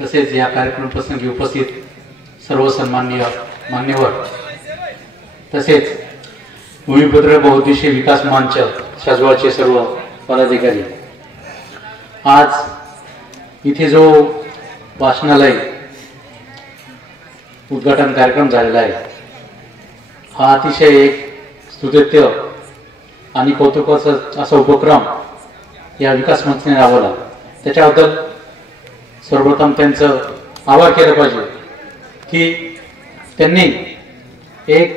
तसेच या कार्यक्रम प्रसंगी उपस्थित सर्व सन्माननीय मान्यवर तसेच भूमिपुत्र बहुउद्देशीय विकास मंच शासवाचे सर्व पदाधिकारी, आज इथे जो वाचनालय उद्घाटन कार्यक्रम झालेला आहे हा अतिशय एक स्तुत्य आणि कौतुकाचा असा उपक्रम या विकास मंचाने राबवला। त्याच्याबद्दल सर्वप्रथम त्यांचं आभार केलं पाहिजे की त्यांनी एक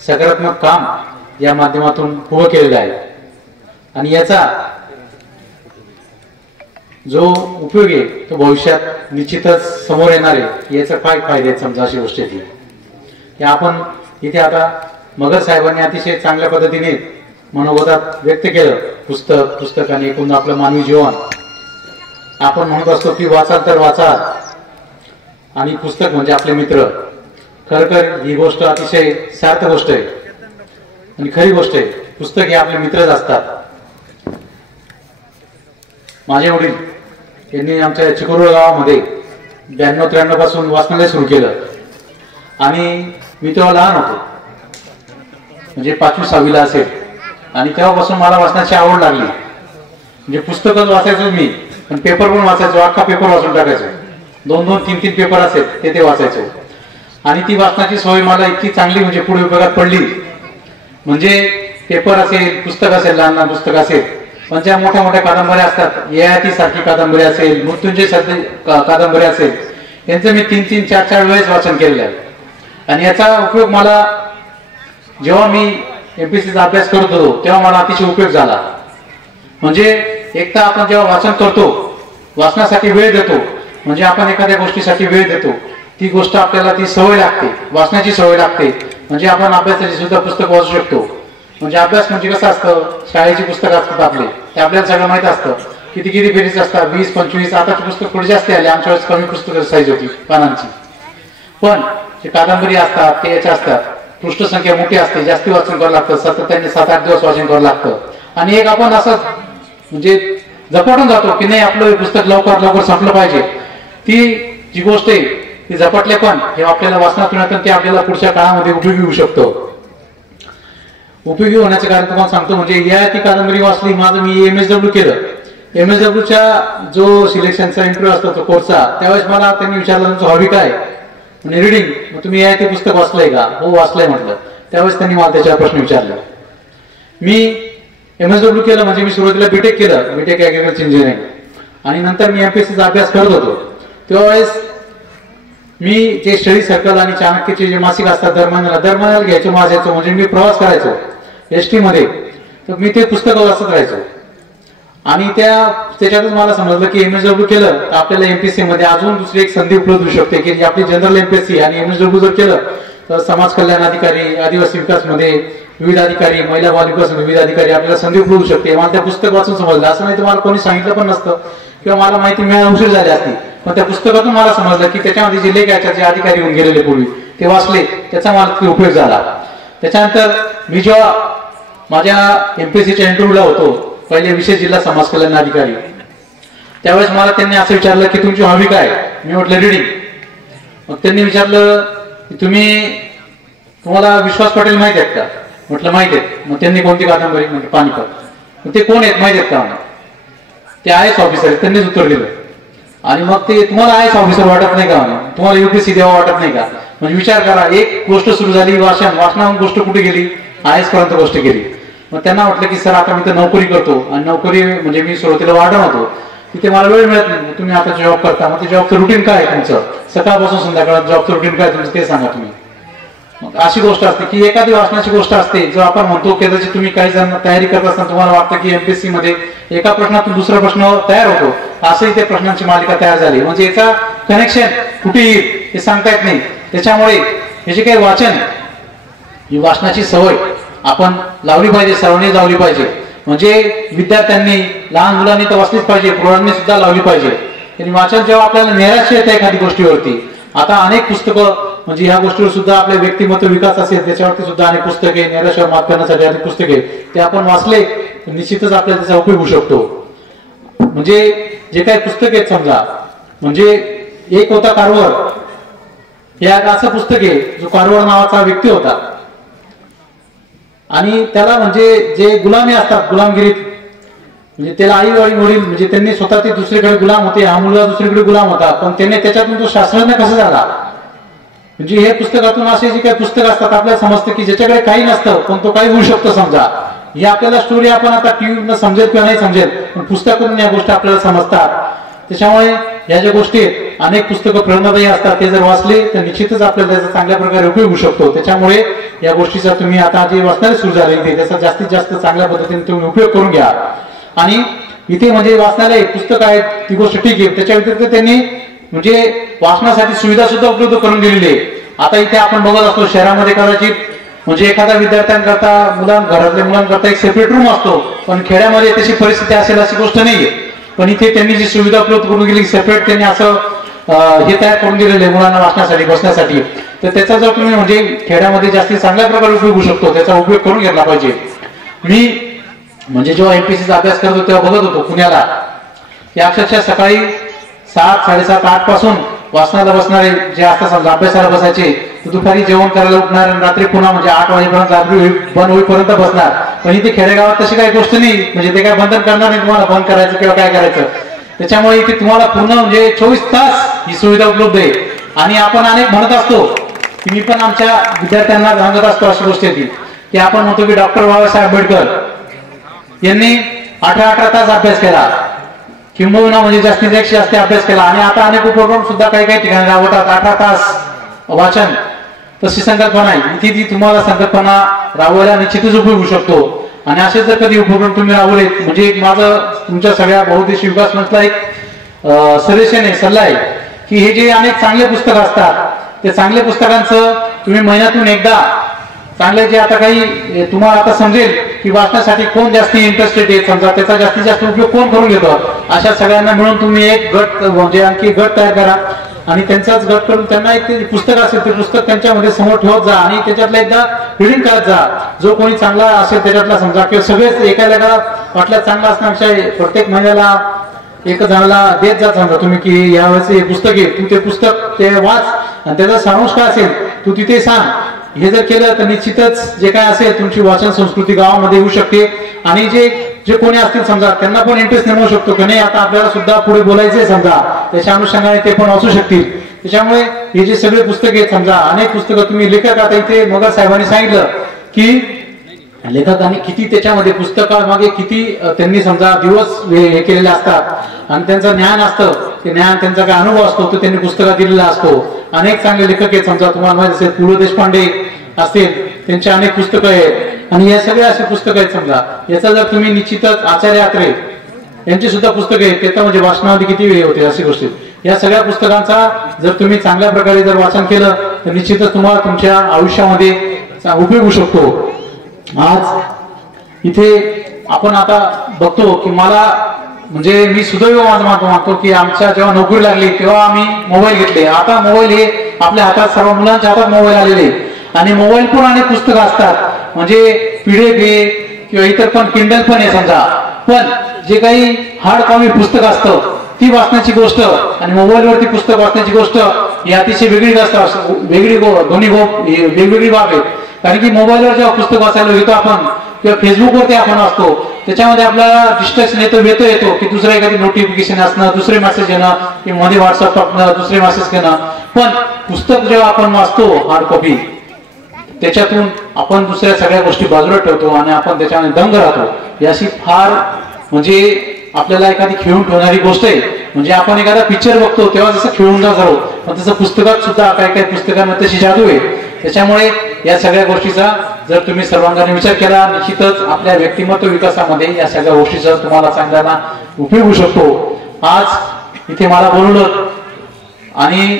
सकारात्मक काम या माध्यमातून उभं केलेलं आहे आणि याचा जो उपयोग आहे तो भविष्यात निश्चितच समोर येणार आहे। याचा काय फायदे आहेत समजा अशी गोष्ट आहे की आपण इथे आता मगर साहेबांनी अतिशय चांगल्या पद्धतीने मनोगतात व्यक्त केलं। पुस्तकाने एकूण आपलं मानवी जीवन आपण म्हणत असतो की वाचाल तर वाचाल आणि पुस्तक म्हणजे आपले मित्र। खरखर ही गोष्ट अतिशय सार्थ गोष्ट आहे आणि खरी गोष्ट आहे। पुस्तक हे आपले मित्रच असतात। माझे वडील यांनी आमच्या चिकोरोळ गावामध्ये 92-93 पासून वाचनालय सुरू केलं आणि मी तेव्हा लहान होतो, म्हणजे 5वी-6वी ला असेल आणि तेव्हापासून मला वाचनाची आवड लागली। म्हणजे पुस्तकच वाचायचो मी, पण पेपर पण वाचायचो, अख्खा पेपर वाचून टाकायचो। 2-2, 3-3 पेपर असेल ते वाचायचो आणि ती वाचनाची सवय मला इतकी चांगली म्हणजे पुढे उपयोगात पडली। म्हणजे पेपर असेल, पुस्तक असेल, लहान पुस्तक असेल, पण ज्या मोठ्या मोठ्या कादंबऱ्या असतात, ययाती सारखी कादंबरी असेल, मृत्युंजय सारखी कादंबरी असेल, यांचं मी 3-3, 4-4 वेळेस वाचन केलेलं आहे। आणि याचा उपयोग मला जेव्हा मी एमपीएससीचा अभ्यास करत होतो तेव्हा मला अतिशय उपयोग झाला। म्हणजे एकदा आपण जेव्हा वाचन करतो, वाचनासाठी वेळ देतो, म्हणजे आपण एखाद्या गोष्टीसाठी वेळ देतो, ती गोष्ट आपल्याला ती सवय लागते, वाचण्याची सवय लागते। म्हणजे आपण अभ्यासाची सुद्धा पुस्तक वाचू शकतो। म्हणजे अभ्यास म्हणजे कसं असतं, शाळेची पुस्तकं असतात आपले, ते आपल्याला सगळं माहित असतं किती पेजेस असतात, 20-25। आताची पुस्तक थोडी जास्त आली, आमच्या वेळेस कमी पुस्तक साईज होती पानांची, पण जे कादंबरी असतात ते याच्या असतात, पृष्ठसंख्या मोठी असते, जास्ती वाचन करावं लागतं, सातत्याने 7-8 दिवस वाचन करावं लागतं। आणि एक आपण असं म्हणजे झपाटून जातो की नाही आपलं पुस्तक लवकर संपलं पाहिजे। ती जी गोष्ट आहे ती झपाटले पण हे आपल्याला वाचनातून येतं, ते आपल्याला पुढच्या काळामध्ये उपयोगी होऊ शकतो। उपयोगी होण्याचं कारण तुम्हाला सांगतो, म्हणजे या ती कादंबरी वाचली, माझं मी MSW केलं। MSWच्या जो सिलेक्शनचा इंटरव्ह्यू असतो तो कोर्सचा, त्यावेळेस मला त्यांनी विचारलं तुमचं हॉबी काय, म्हणजे रीडिंग, मग तुम्ही या ते पुस्तक वाचलंय का? हो वाचलंय म्हटलं। त्यावेळेस त्यांनी मला त्याच्यावर प्रश्न विचारला। मी MSW केलं, म्हणजे मी सुरुवातीला बीटेक केलं, बीटेक ऍग्रिकल्चर इंजिनिअरिंग, आणि नंतर मी एमपीएससीचा अभ्यास करत होतो। त्यावेळेस मी जे स्टडी सर्कल आणि चाणक्यचे जे मासिक असतात दर महिन्याला घ्यायचो, वाचायचो। म्हणजे मी प्रवास करायचो एसटी मध्ये, तर मी ते पुस्तक वाचत राहायचो। आणि त्याच्यातच मला समजलं की MSW केलं तर आपल्याला एमपीएससी मध्ये अजून दुसरी एक संधी उपलब्ध होऊ शकते की आपली जनरल एमपीएससी आणि MSW जर केलं तर समाज कल्याण अधिकारी, आदिवासी विकास मध्ये विविध अधिकारी, महिला बाल विकास विविध अधिकारी आपल्याला संधी उपलब्ध होऊ शकते। मला त्या पुस्तक वाचून समजलं, असं नाही तुम्हाला कोणी सांगितलं पण नसतं किंवा मला माहिती मिळायला उशीर झाली असती, पण त्या पुस्तकातून मला समजलं की त्याच्यामध्ये जे लेख आहेत, जे अधिकारी होऊन गेलेले पूर्वी ते वाचले, त्याचा मला उपयोग झाला। त्याच्यानंतर मी जेव्हा माझ्या एमपीएससीच्या इंटरव्ह्यूला होतो, पहिले विशेष जिल्हा समाज कल्याण अधिकारी, त्यावेळेस मला त्यांनी असं विचारलं की तुमची हॉबी काय? मी म्हटलं रीडिंग। मग त्यांनी विचारलं की तुम्हाला विश्वास पाटील माहित आहेत का? म्हटलं माहित आहेत। मग त्यांनी कोणती कादंबरी? म्हणजे पानिपत। मग ते कोण आहेत माहित आहेत का? ते IAS ऑफिसर आहेत। त्यांनीच उत्तर दिलं। आणि मग ते तुम्हाला IAS ऑफिसर वाटत नाही का? तुम्हाला UPSC द्यावा वाटत नाही का? म्हणजे विचार करा, एक गोष्ट सुरू झाली, वाचनाहून गोष्ट कुठे गेली, IAS पर्यंत गोष्ट गेली। मग त्यांना वाटलं की सर आता मी तर नोकरी करतो, आणि नोकरी म्हणजे मी सुरुवातीला वाढण होतो, तिथे मला वेळ मिळत नाही, तुम्ही आता जॉब करता, मग ते जॉबचं रुटीन काय आहे तुमचं, सकाळपासून संध्याकाळ जॉबचं रुटीन काय तुमचं ते सांगा तुम्ही। मग अशी गोष्ट असते की एखादी वाचनाची गोष्ट असते, जो आपण म्हणतो कदाचित तुम्ही काही जण तयारी करत असताना तुम्हाला वाटतं की एमपीएससी मध्ये एका प्रश्नातून दुसरा प्रश्न तयार होतो, असंही त्या प्रश्नांची मालिका तयार झाली। म्हणजे याचा कनेक्शन कुठे येईल हे सांगता येत नाही। त्याच्यामुळे हे जे काही वाचन, ही वाचनाची सवय आपण लावली पाहिजे, सर्वांनी लावली पाहिजे। म्हणजे विद्यार्थ्यांनी, लहान मुलांनी तर वाचलीच पाहिजे, प्रौढांनी सुद्धा लावली पाहिजे। आणि वाचन जेव्हा आपल्याला निराशा येते एखादी गोष्टीवरती, आता अनेक पुस्तकं म्हणजे ह्या गोष्टीवर सुद्धा आपले व्यक्तिमत्व विकास असेल त्याच्यावरती सुद्धा अनेक पुस्तके, निराशावर मात करण्यासाठी अनेक पुस्तके, ते आपण वाचले तर निश्चितच आपल्याला त्याचा उपयोग होऊ शकतो। म्हणजे जे काही पुस्तक आहेत समजा, म्हणजे एक होता कारवर, हे असं पुस्तक आहे जो कारवर नावाचा व्यक्ती होता आणि त्याला म्हणजे जे गुलामी असतात, गुलामगिरीत म्हणजे त्याला आई वडील म्हणजे त्यांनी स्वतः ते दुसरीकडे गुलाम होते, हा मुलगा दुसरीकडे गुलाम होता, पण त्याने त्याच्यातून तो शास्त्रज्ञ कसा झाला. म्हणजे हे पुस्तकातून असे जे काही पुस्तक असतात आपल्याला समजतं की ज्याच्याकडे काही नसतं पण तो काही होऊ शकतो. समजा ही आपल्याला स्टोरी आपण आता टीव्हीतून समजेल किंवा नाही समजेल, पण पुस्तकातून या गोष्टी आपल्याला समजतात. त्याच्यामुळे या ज्या गोष्टी अनेक पुस्तकं प्रेरणादायी असतात, ते जर वाचले तर निश्चितच आपल्याला त्याचा चांगल्या प्रकारे उपयोग होऊ शकतो. त्याच्यामुळे या गोष्टीचा तुम्ही आता जे वाचणारे सुरू झाले ते त्याचा जास्तीत जास्त चांगल्या पद्धतीने तुम्ही उपयोग करून घ्या. आणि इथे म्हणजे वाचनालय पुस्तक आहेत ती गोष्ट ठीक आहे, त्याच्या व्यतिरिक्त त्यांनी म्हणजे वाचनासाठी सुविधा सुद्धा उपलब्ध करून दिलेली आहे. आता इथे आपण बघत असतो शहरामध्ये कदाचित म्हणजे एखाद्या विद्यार्थ्यांकरता घरातल्या मुलांकरता एक सेपरेट रूम असतो, पण खेड्यामध्ये तशी परिस्थिती असेल अशी गोष्ट नाहीये. पण इथे त्यांनी जी सुविधा उपलब्ध करून दिली सेपरेट त्यांनी असं हे तयार करून दिलेलं आहे मुलांना वाचण्यासाठी बसण्यासाठी. तर त्याचा जर तुम्ही म्हणजे खेड्यामध्ये जास्तीत चांगल्या प्रकारे उपयोग होऊ शकतो, त्याचा उपयोग करून घेतला पाहिजे. मी म्हणजे जेव्हा एमपीसीचा अभ्यास करत होतो तेव्हा बघत होतो पुण्याला की अक्षरशः सकाळी 7, 7:30, 8 पासून वाचनाला बसणारे जे असतात समजा अभ्यासाला बसायचे, दुपारी जेवण करायला उठणार आणि रात्री पुन्हा म्हणजे 8 वाजेपर्यंत रात्री बंद होईपर्यंत बसणार. पण इथे खेडेगावात तशी काही गोष्ट नाही, म्हणजे ते काय बंधन करणार नाही तुम्हाला बंद करायचं किंवा काय करायचं. त्याच्यामुळे इथे तुम्हाला पूर्ण म्हणजे 24 तास ही सुविधा उपलब्ध आहे. आणि आपण अनेक म्हणत असतो की मी पण आमच्या विद्यार्थ्यांना सांगत असतो अशी गोष्ट आहे की आपण म्हणतो की डॉक्टर बाबासाहेब आंबेडकर यांनी 18 तास अभ्यास केला, किंबहुना म्हणजे जास्तीत जास्त अभ्यास केला. आणि आता अनेक उपक्रम सुद्धा काही काही ठिकाणी राबवतात 18 तास वाचन. तशी संकल्पना आहे इथे, ती तुम्हाला संकल्पना राबवायला निश्चितच उपयोग होऊ शकतो. आणि असे जर कधी उपक्रम तुम्ही राबवले म्हणजे माझं तुमच्या सगळ्या बहुउद्देशीय विकास मंचला एक सजेशन आहे, सल्ला आहे की हे जे अनेक चांगले पुस्तक असतात ते चांगल्या पुस्तकांचं तुम्ही महिन्यातून एकदा चांगले जे आता काही तुम्हाला आता समजेल की वाचण्यासाठी कोण जास्त इंटरेस्टेड आहे, समजा त्याचा जास्तीत जास्त उपयोग कोण करून घेतो, अशा सगळ्यांना मिळून तुम्ही एक गट म्हणजे आणखी गट तयार करा आणि त्यांचाच गट करून त्यांना एक ते पुस्तक असेल ते पुस्तक त्यांच्यामध्ये समोर ठेवत जा आणि त्याच्यातला एकदा रिडिंग करत जा. जो कोणी चांगला असेल त्याच्यातला समजा किंवा सगळेच एका वाटल्या चांगला असण्यापेक्षा प्रत्येक महिन्याला एक जणाला देत जा समजा तुम्ही की यावेळेस हे पुस्तक आहे, तू ते पुस्तक ते वाच आणि त्याचा सारांश काय असेल तू तिथे सांग. हे जर केलं तर निश्चितच जे काय असेल तुमची वाचन संस्कृती गावामध्ये होऊ शकते. आणि जे कोणी असतील समजा त्यांना पण इंटरेस्ट निर्माण शकतो की नाही आता आपल्याला सुद्धा पुढे बोलायचंय समजा, त्याच्या अनुषंगाने ते पण वाचू शकतील. त्याच्यामुळे हे जे सगळे पुस्तक आहेत समजा अनेक पुस्तकं तुम्ही लेखक आता इथे मगर साहेबांनी सांगितलं की लेखकांनी किती त्याच्यामध्ये पुस्तकामागे किती त्यांनी समजा दिवस हे केलेले असतात आणि त्यांचं ज्ञान असतं, ते ज्ञान त्यांचा काय अनुभव असतो तो त्यांनी पुस्तकात दिलेला असतो. अनेक चांगले लेखक आहेत समजा तुम्हाला माहिती असेल पु ल देशपांडे असतील त्यांची अनेक पुस्तकं आहेत आणि या सगळ्या अशी पुस्तकं आहेत समजा. याचा जर तुम्ही निश्चितच आचार्य आत्रे यांची सुद्धा पुस्तकं आहेत, त्याचा म्हणजे वाचनामध्ये किती वेळ होते अशी गोष्टी. या सगळ्या पुस्तकांचा जर तुम्ही चांगल्या प्रकारे जर वाचन केलं तर निश्चितच तुम्हाला तुमच्या आयुष्यामध्ये उपयोग होऊ शकतो. आज इथे आपण आता बघतो की मला म्हणजे मी सुदैव मानतो की आमच्या जेव्हा नोकरी लागली तेव्हा आम्ही मोबाईल घेतले. आता मोबाईल हे आपल्या हातात सर्व मुलांच्या हातात मोबाईल आलेले आणि मोबाईल पण अनेक पुस्तकं असतात म्हणजे पीडीएफ आहे किंवा इतर पण किंडल पण आहे समजा. पण जे काही हार्ड कॉपी पुस्तक असतं ती वाचण्याची गोष्ट आणि मोबाईलवरती पुस्तक वाचण्याची गोष्ट ही अतिशय वेगळी असतात, दोन्ही वेगवेगळी बाब आहे. कारण की मोबाईलवर जेव्हा पुस्तक वाचायला घेतो आपण किंवा फेसबुकवरती आपण असतो त्याच्यामध्ये आपल्याला डिस्ट्रॅक्शन येतो की दुसरं एखादी नोटिफिकेशन असणं, दुसरे मेसेज येणं किंवा मध्ये व्हॉट्सअप टाकणं, दुसरे मेसेज घेणं. पण पुस्तक जेव्हा आपण वाचतो हार्ड कॉपी त्याच्यातून आपण दुसऱ्या सगळ्या गोष्टी बाजूला ठेवतो आणि आपण त्याच्यामध्ये दंग राहतो. याची फार म्हणजे आपल्याला एखादी खेळून ठेवणारी गोष्ट आहे. म्हणजे आपण एखादा पिक्चर बघतो तेव्हा जसं खेळून जातो पण तसं पुस्तकात सुद्धा काही पुस्तकांमध्ये तशी जादू आहे. त्याच्यामुळे या सगळ्या गोष्टीचा जर तुम्ही सर्वांगाने विचार केला निश्चितच आपल्या व्यक्तिमत्व विकासामध्ये या सगळ्या गोष्टीचा तुम्हाला चांगला उपयोग होऊ शकतो. आज इथे मला बोलवलं आणि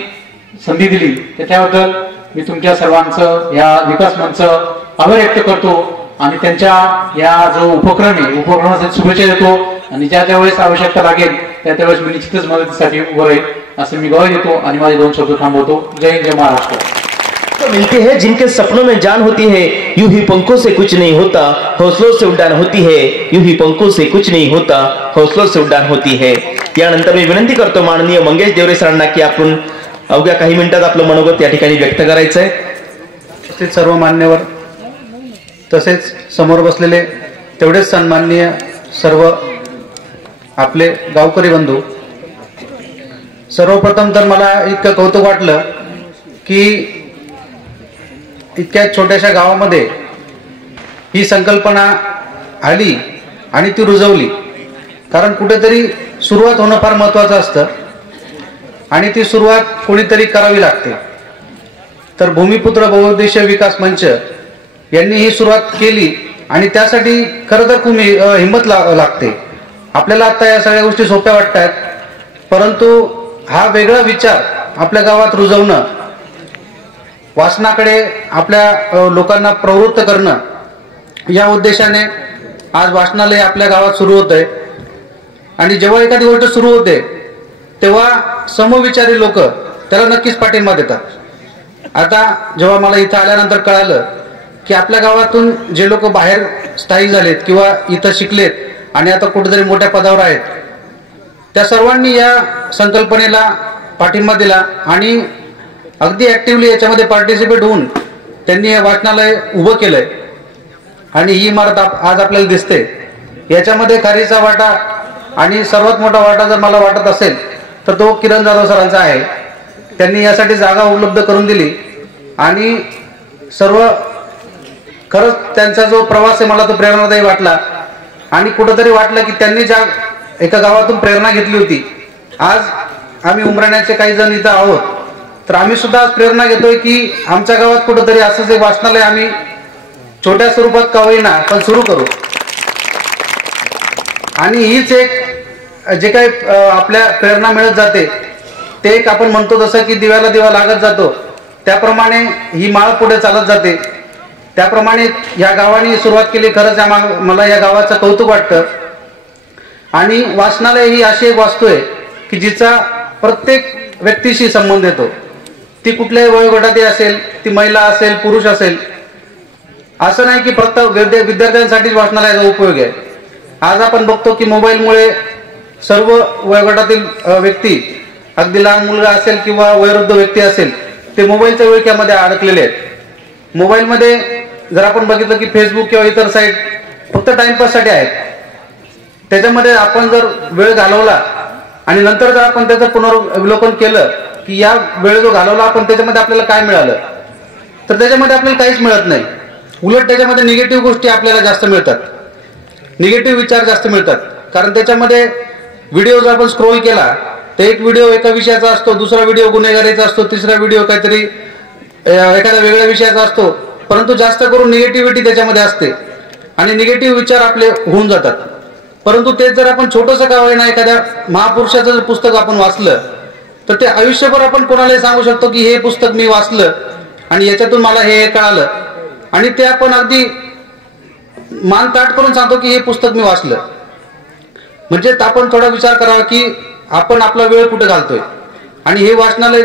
संधी दिली त्याच्याबद्दल मी तुमच्या सर्वांचं या विकास मंच आभार व्यक्त करतो आणि त्यांच्या या जो उपक्रम आहे उपक्रमासाठी शुभेच्छा देतो आणि ज्या वेळेस आवश्यकता लागेल त्यावेळेस मी निश्चितच मदतीसाठी उभं राहील असं मी ग्वाही देतो आणि माझे 2 शब्द थांबवतो. जय हिंद, जय महाराष्ट्र. तो मिलते हैं जिनके सपनों में जान होती है, यूं ही पंखों से कुछ नहीं होता, हौसलों से उड़ान होती है, यूं ही पंखों से कुछ नहीं होता, हौसलों से उड़ान होती है. यानंतर मी विनंती करतो माननीय मंगेश देवरे सरांना की आपण अवघ्या काही मिनिटात आपलं मनोगत या ठिकाणी व्यक्त करायचं आहे. उपस्थित सर्व मान्यवर तसेच समोर बसलेले तेवढेच सन्माननीय सर्व आपले गावकरी बंधू, सर्वप्रथम तर मला इतकं कौतुक वाटलं की इतक्या छोट्याशा गावामध्ये ही संकल्पना आली आणि ती रुजवली. कारण कुठेतरी सुरुवात होणं फार महत्त्वाचं असतं आणि ती सुरुवात कोणीतरी करावी लागते. तर भूमिपुत्र बहुउद्देशीय विकास मंच यांनी ही सुरुवात केली आणि त्यासाठी खरं तर खूप हिंमत लागते. आपल्याला आता या सगळ्या गोष्टी सोप्या वाटतात, परंतु हा वेगळा विचार आपल्या गावात रुजवणं, वाचनाकडे आपल्या लोकांना प्रवृत्त करणं, या उद्देशाने आज वाचनालय आपल्या गावात सुरू होत आहे. आणि जेव्हा एखादी गोष्ट सुरू होते तेव्हा समविचारी लोक त्याला नक्कीच पाठिंबा देतात. आता जेव्हा मला इथं आल्यानंतर कळालं की आपल्या गावातून जे लोक बाहेर स्थायिक झालेत किंवा इथं शिकलेत आणि आता कुठेतरी मोठ्या पदावर आहेत, त्या सर्वांनी या संकल्पनेला पाठिंबा दिला आणि अगदी ऍक्टिव्हली याच्यामध्ये पार्टिसिपेट होऊन त्यांनी हे वाचनालय उभं केलंय. आणि ही इमारत आज आपल्याला दिसते. याच्यामध्ये खारीचा वाटा आणि सर्वात मोठा वाटा जर मला वाटत असेल तर तो किरण जाधव सरांचा आहे. त्यांनी यासाठी जागा उपलब्ध करून दिली आणि सर्व खरंच त्यांचा जो प्रवास आहे मला तो प्रेरणादायी वाटला. आणि कुठंतरी वाटलं की त्यांनी ज्या एका गावातून प्रेरणा घेतली होती, आज आम्ही उमराण्याचे काही जण इथं आहोत, तर आम्ही सुद्धा आज प्रेरणा घेतोय की आमच्या गावात कुठंतरी असंच एक वाचनालय आम्ही छोट्या स्वरूपात का होईना पण सुरू करू. आणि हीच एक जे काही आपल्या प्रेरणा मिळत जाते ते एक आपण म्हणतो तसं की दिव्याला दिवा लागत जातो, त्याप्रमाणे ही माळ पुढे चालत जाते. त्याप्रमाणे या गावाने सुरुवात केली. खरंच मला या गावाचं कौतुक वाटतं. आणि वाचनालय ही अशी एक वास्तू आहे की जिचा प्रत्येक व्यक्तीशी संबंध येतो. ती कुठल्याही वयोगटातही असेल, ती महिला असेल, पुरुष असेल, असं नाही की फक्त विद्यार्थ्यांसाठीच वाचनालयाचा उपयोग आहे. आज आपण बघतो की मोबाईलमुळे सर्व वयोगटातील व्यक्ती, अगदी लहान मुलगा असेल किंवा वयोवृद्ध व्यक्ती असेल, ते मोबाईलच्या विळख्यामध्ये अडकलेले आहेत. मोबाईलमध्ये जर आपण बघितलं की फेसबुक किंवा इतर साईट फक्त टाइमपाससाठी आहेत. त्याच्यामध्ये आपण जर वेळ घालवला आणि नंतर जर आपण त्याचं पुनर्विलोकन केलं की या वेळ जो घालवला आपण त्याच्यामध्ये आपल्याला काय मिळालं, तर त्याच्यामध्ये आपल्याला काहीच मिळत नाही. उलट त्याच्यामध्ये निगेटिव्ह गोष्टी आपल्याला जास्त मिळतात, निगेटिव्ह विचार जास्त मिळतात. कारण त्याच्यामध्ये व्हिडिओ जर आपण स्क्रोल केला तर एक व्हिडिओ एका विषयाचा असतो, दुसरा व्हिडिओ गुन्हेगारीचा असतो, तिसरा व्हिडिओ काहीतरी एखाद्या वेगळ्या विषयाचा असतो, परंतु जास्त करून निगेटिव्हिटी त्याच्यामध्ये असते आणि निगेटिव्ह विचार आपले होऊन जातात. परंतु तेच जर आपण छोटंसं का होईना एखाद्या महापुरुषाचं जर पुस्तक आपण वाचलं तर ते आयुष्यभर आपण कोणालाही सांगू शकतो की हे पुस्तक मी वाचलं आणि याच्यातून मला हे कळालं. आणि ते आपण अगदी मान ताट करून सांगतो की हे पुस्तक मी वाचलं. म्हणजे आपण थोडा विचार करावा की आपण आपला वेळ कुठे घालतोय. आणि हे वाचनालय,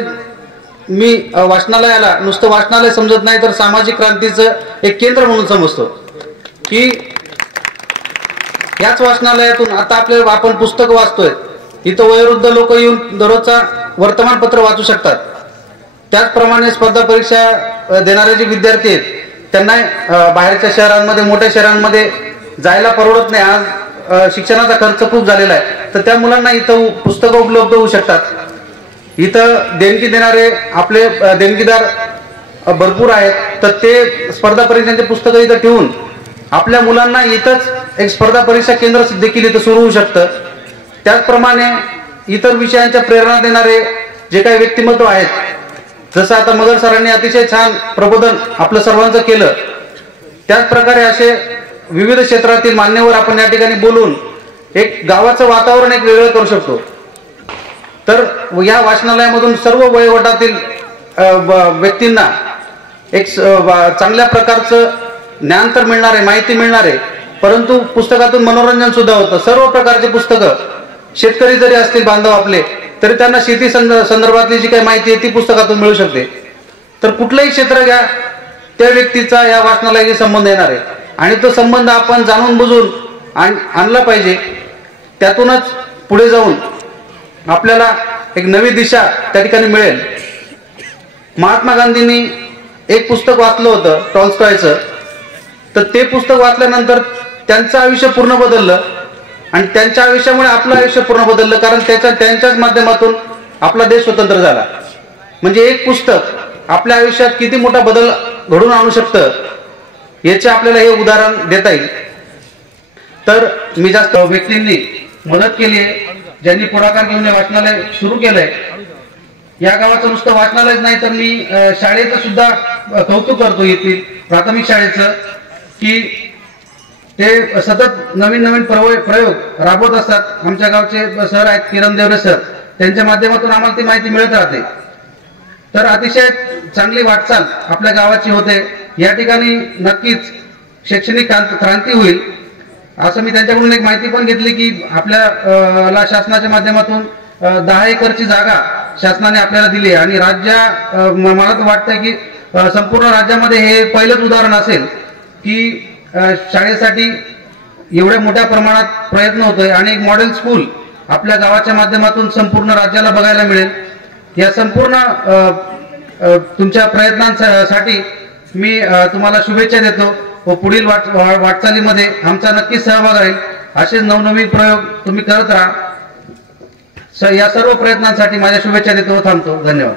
मी वाचनालयाला नुसतं वाचनालय समजत नाही तर सामाजिक क्रांतीचं एक केंद्र म्हणून समजतो. की याच वाचनालयातून आता आपण पुस्तक वाचतोय, इथं वयोवृद्ध लोक येऊन दररोजचा वर्तमानपत्र वाचू शकतात. त्याचप्रमाणे स्पर्धा परीक्षा देणारे जे विद्यार्थी आहेत त्यांना बाहेरच्या शहरांमध्ये, मोठ्या शहरांमध्ये जायला परवडत नाही. आज शिक्षणाचा खर्च खूप झालेला आहे, तर त्या मुलांना इथं पुस्तकं उपलब्ध होऊ शकतात. इथं देणगी देणारे आपले देणगीदार भरपूर आहेत, तर ते स्पर्धा परीक्षांचे पुस्तकं इथं ठेवून आपल्या मुलांना इथंच एक स्पर्धा परीक्षा केंद्र देखील इथं सुरू होऊ शकतं. त्याचप्रमाणे इतर विषयांच्या प्रेरणा देणारे जे काही व्यक्तिमत्व आहेत, जसं आता मगर सरांनी अतिशय छान प्रबोधन आपलं सर्वांचं केलं, त्याच प्रकारे असे विविध क्षेत्रातील मान्यवर आपण या ठिकाणी बोलून एक गावाचं वातावरण एक वेगळं करू शकतो. तर या वाचनालयामधून सर्व वयोगटातील व्यक्तींना एक चांगल्या प्रकारचं ज्ञान तर मिळणार आहे, माहिती मिळणार आहे, परंतु पुस्तकातून मनोरंजन सुद्धा होतं. सर्व प्रकारचे पुस्तकं, शेतकरी जरी असतील बांधव आपले, तरी त्यांना शेती संदर्भातली जी काही माहिती आहे ती पुस्तकातून मिळू शकते. तर कुठलंही क्षेत्र घ्या, त्या व्यक्तीचा या वाचनालयाशी संबंध येणार आहे आणि तो संबंध आपण जाणून बुजून आणला पाहिजे. त्यातूनच पुढे जाऊन आपल्याला एक नवी दिशा त्या ठिकाणी मिळेल. महात्मा गांधींनी एक पुस्तक वाचलं होतं टॉल्स्टॉयचं, तर ते पुस्तक वाचल्यानंतर त्यांचं आयुष्य पूर्ण बदललं आणि त्यांच्या आयुष्यामुळे आपलं आयुष्य पूर्ण बदललं, कारण त्यांच्याच माध्यमातून आपला देश स्वतंत्र झाला. म्हणजे एक पुस्तक आपल्या आयुष्यात किती मोठा बदल घडवून आणू शकतं याचे आपल्याला हे उदाहरण देता येईल. तर मी जास्त व्यक्तींनी मदत केली आहे, ज्यांनी पुढाकार घेऊन वाचनालय सुरू केलंय. या गावाचं नुसतं वाचनालयच नाही तर मी शाळेचं सुद्धा कौतुक करतो, येथील प्राथमिक शाळेचं, की ते सतत नवीन नवीन प्रयोग राबवत असतात. आमच्या गावचे सर आहेत किरण देवरे सर, त्यांच्या माध्यमातून आम्हाला ती माहिती मिळत राहते. तर अतिशय चांगली वाटचाल आपल्या गावाची होते. या ठिकाणी नक्कीच शैक्षणिक क्रांती होईल असं मी त्यांच्याकडून एक माहिती पण घेतली, की आपल्याला शासनाच्या माध्यमातून 10 एकरची जागा शासनाने आपल्याला दिली आणि मला तर वाटतंय की संपूर्ण राज्यामध्ये हे पहिलंच उदाहरण असेल की शाळेसाठी एवढ्या मोठ्या प्रमाणात प्रयत्न होतोय आणि एक मॉडेल स्कूल आपल्या गावाच्या माध्यमातून संपूर्ण राज्याला बघायला मिळेल. या संपूर्ण तुमच्या प्रयत्नांसाठी मी तुम्हाला शुभेच्छा देतो व पुढील वाटचालीमध्ये आमचा नक्कीच सहभाग राहील. असे नवनवीन प्रयोग तुम्ही करत राहा. या सर्व प्रयत्नांसाठी माझ्या शुभेच्छा देतो. थांबतो. धन्यवाद.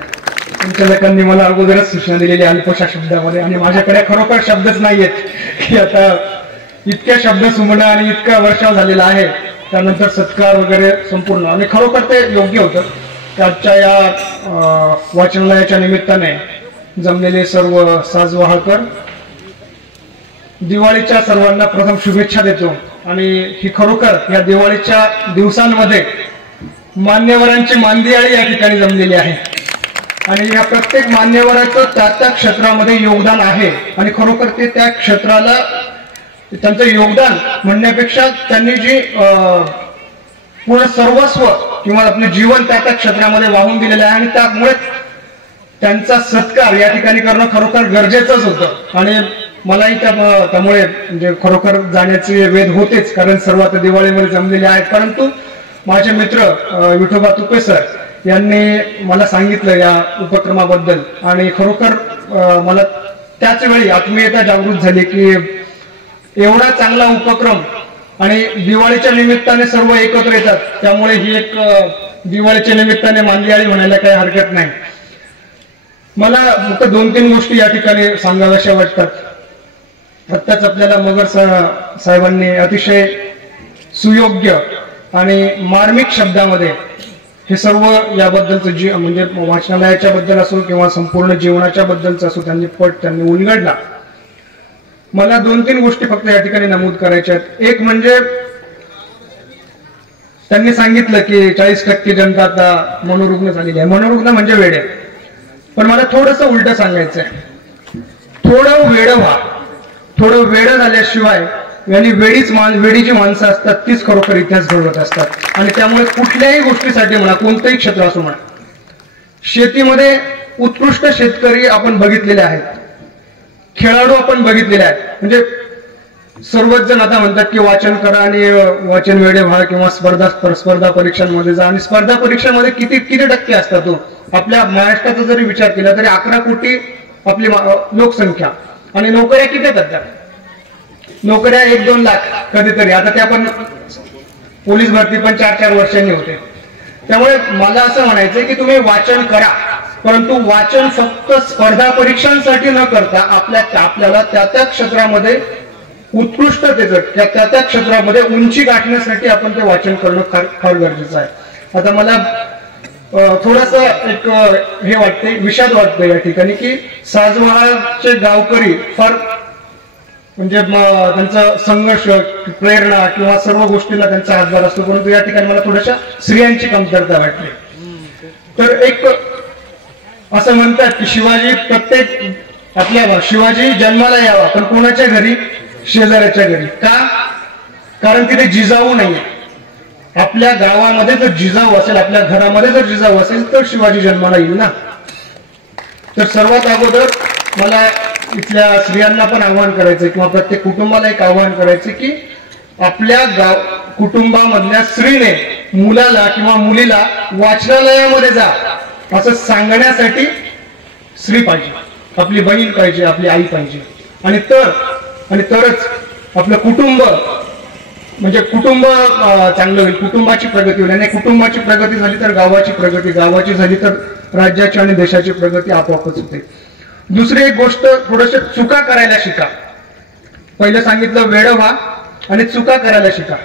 तुमच्या लेखांनी मला अगोदरच सूचना दिलेली अल्पशा शब्दामध्ये आणि माझ्याकडे खरोखर शब्दच नाहीयेत की आता इतक्या शब्द सुमणं आणि इतका वर्षाव झालेला आहे, त्यानंतर सत्कार वगैरे संपूर्ण आणि खरोखर ते योग्य होतं. आजच्या या वाचनालयाच्या निमित्ताने जमलेले सर्व साजवाहकर, दिवाळीच्या सर्वांना प्रथम शुभेच्छा देतो. आणि ही खरोखर या दिवाळीच्या दिवसांमध्ये मान्यवरांची मांदियाळी या ठिकाणी जमलेली आहे आणि या प्रत्येक मान्यवराचं त्या क्षेत्रामध्ये योगदान आहे आणि खरोखर ते त्या क्षेत्राला त्यांचं योगदान म्हणण्यापेक्षा त्यांनी जी पूर्ण सर्वस्व किंवा आपले जीवन त्या क्षेत्रामध्ये वाहून दिलेलं आहे आणि त्यामुळे त्यांचा सत्कार या ठिकाणी करणं खरोखर गरजेचंच होतं. आणि मलाही त्यामुळे म्हणजे खरोखर जाण्याचे वेध होतेच, कारण सर्व आता दिवाळीमध्ये जमलेले आहेत. परंतु माझे मित्र विठोबा तुपे सर यांनी मला सांगितलं या उपक्रमाबद्दल आणि खरोखर मला त्याच वेळी आत्मीयता जागृत झाली की एवढा चांगला उपक्रम आणि दिवाळीच्या निमित्ताने सर्व एकत्र येतात, त्यामुळे ही एक दिवाळीच्या निमित्ताने मांदियाळी म्हणायला काही हरकत नाही. मला फक्त 2-3 गोष्टी या ठिकाणी सांगाव्याशा वाटतात. आत्ताच आपल्याला मगर साहेबांनी अतिशय सुयोग्य आणि मार्मिक शब्दामध्ये हे सर्व याबद्दलचं म्हणजे वाचनालयाच्या बद्दल असो किंवा संपूर्ण जीवनाच्या बद्दलचं असो त्यांनी उलगडला. मला 2-3 गोष्टी फक्त या ठिकाणी नमूद करायच्या आहेत. एक म्हणजे त्यांनी सांगितलं की 40% जनता आता मनोरुग्ण झालेली आहे. मनोरुग्ण म्हणजे वेडे, पण मला थोडंसं उलट सांगायचंय. थोडं वेड झाल्याशिवाय आणि वेडीची माणसं असतात तीच खरोखर इतिहास घडवत असतात. आणि त्यामुळे कुठल्याही गोष्टीसाठी म्हणा, कोणतंही क्षेत्र असो म्हणा, शेतीमध्ये उत्कृष्ट शेतकरी आपण बघितलेले आहेत, खेळाडू आपण बघितलेले आहेत. म्हणजे सर्वच जण आता म्हणतात की वाचन करा आणि वाचन वेडे व्हा किंवा स्पर्धा परीक्षांमध्ये जा. आणि स्पर्धा परीक्षांमध्ये किती टक्के असतात तो आपल्या महाराष्ट्राचा जरी विचार केला तरी 11 कोटी आपली लोकसंख्या आणि नोकऱ्या किती येतात त्या नोकऱ्या 1-2 लाख कधीतरी. आता त्या पण पोलीस भरती पण 4-4 वर्षांनी होते. त्यामुळे मला असं म्हणायचंय की तुम्ही वाचन करा, परंतु वाचन फक्त स्पर्धा परीक्षांसाठी न करता आपल्याला त्या क्षेत्रामध्ये उत्कृष्टतेचं त्या क्षेत्रामध्ये उंची गाठण्यासाठी आपण ते वाचन करणं फार गरजेचं आहे. आता मला थोडस एक हे वाटते, विषाद वाटतं या ठिकाणी की साजवहाचे गावकरी फार म्हणजे त्यांचा संघर्ष, प्रेरणा किंवा सर्व गोष्टीला त्यांचा हातभार असतो, परंतु या ठिकाणी मला थोड्याशा स्त्रियांची कमतरता वाटते. तर एक असं म्हणतात की शिवाजी जन्माला यावा, पण कोणाच्या घरी? शेजाऱ्याच्या घरी. का? कारण तिथे जिजाऊ नाहीये. आपल्या गावामध्ये जर जिजाऊ असेल, आपल्या घरामध्ये जर जिजाऊ असेल तर शिवाजी जन्माला येईल ना. तर सर्वात अगोदर मला इथल्या स्त्रियांना पण आवाहन करायचंय किंवा प्रत्येक कुटुंबाला एक आवाहन करायचं की आपल्या कुटुंबामधल्या स्त्रीने मुलाला किंवा मुलीला वाचनालयामध्ये जा असं सांगण्यासाठी स्त्री पाहिजे, आपली बहीण पाहिजे, आपली आई पाहिजे. आणि तरच आपलं कुटुंब म्हणजे कुटुंब चांगलं होईल, कुटुंबाची प्रगती होईल. आणि कुटुंबाची प्रगती झाली तर गावाची प्रगती, गावाची झाली तर राज्याची आणि देशाची प्रगती आपोआपच होते. दुसरी एक गोष्ट, थोडस चुका करायला शिका. पहिलं सांगितलं वेळ व्हा आणि चुका करायला शिका.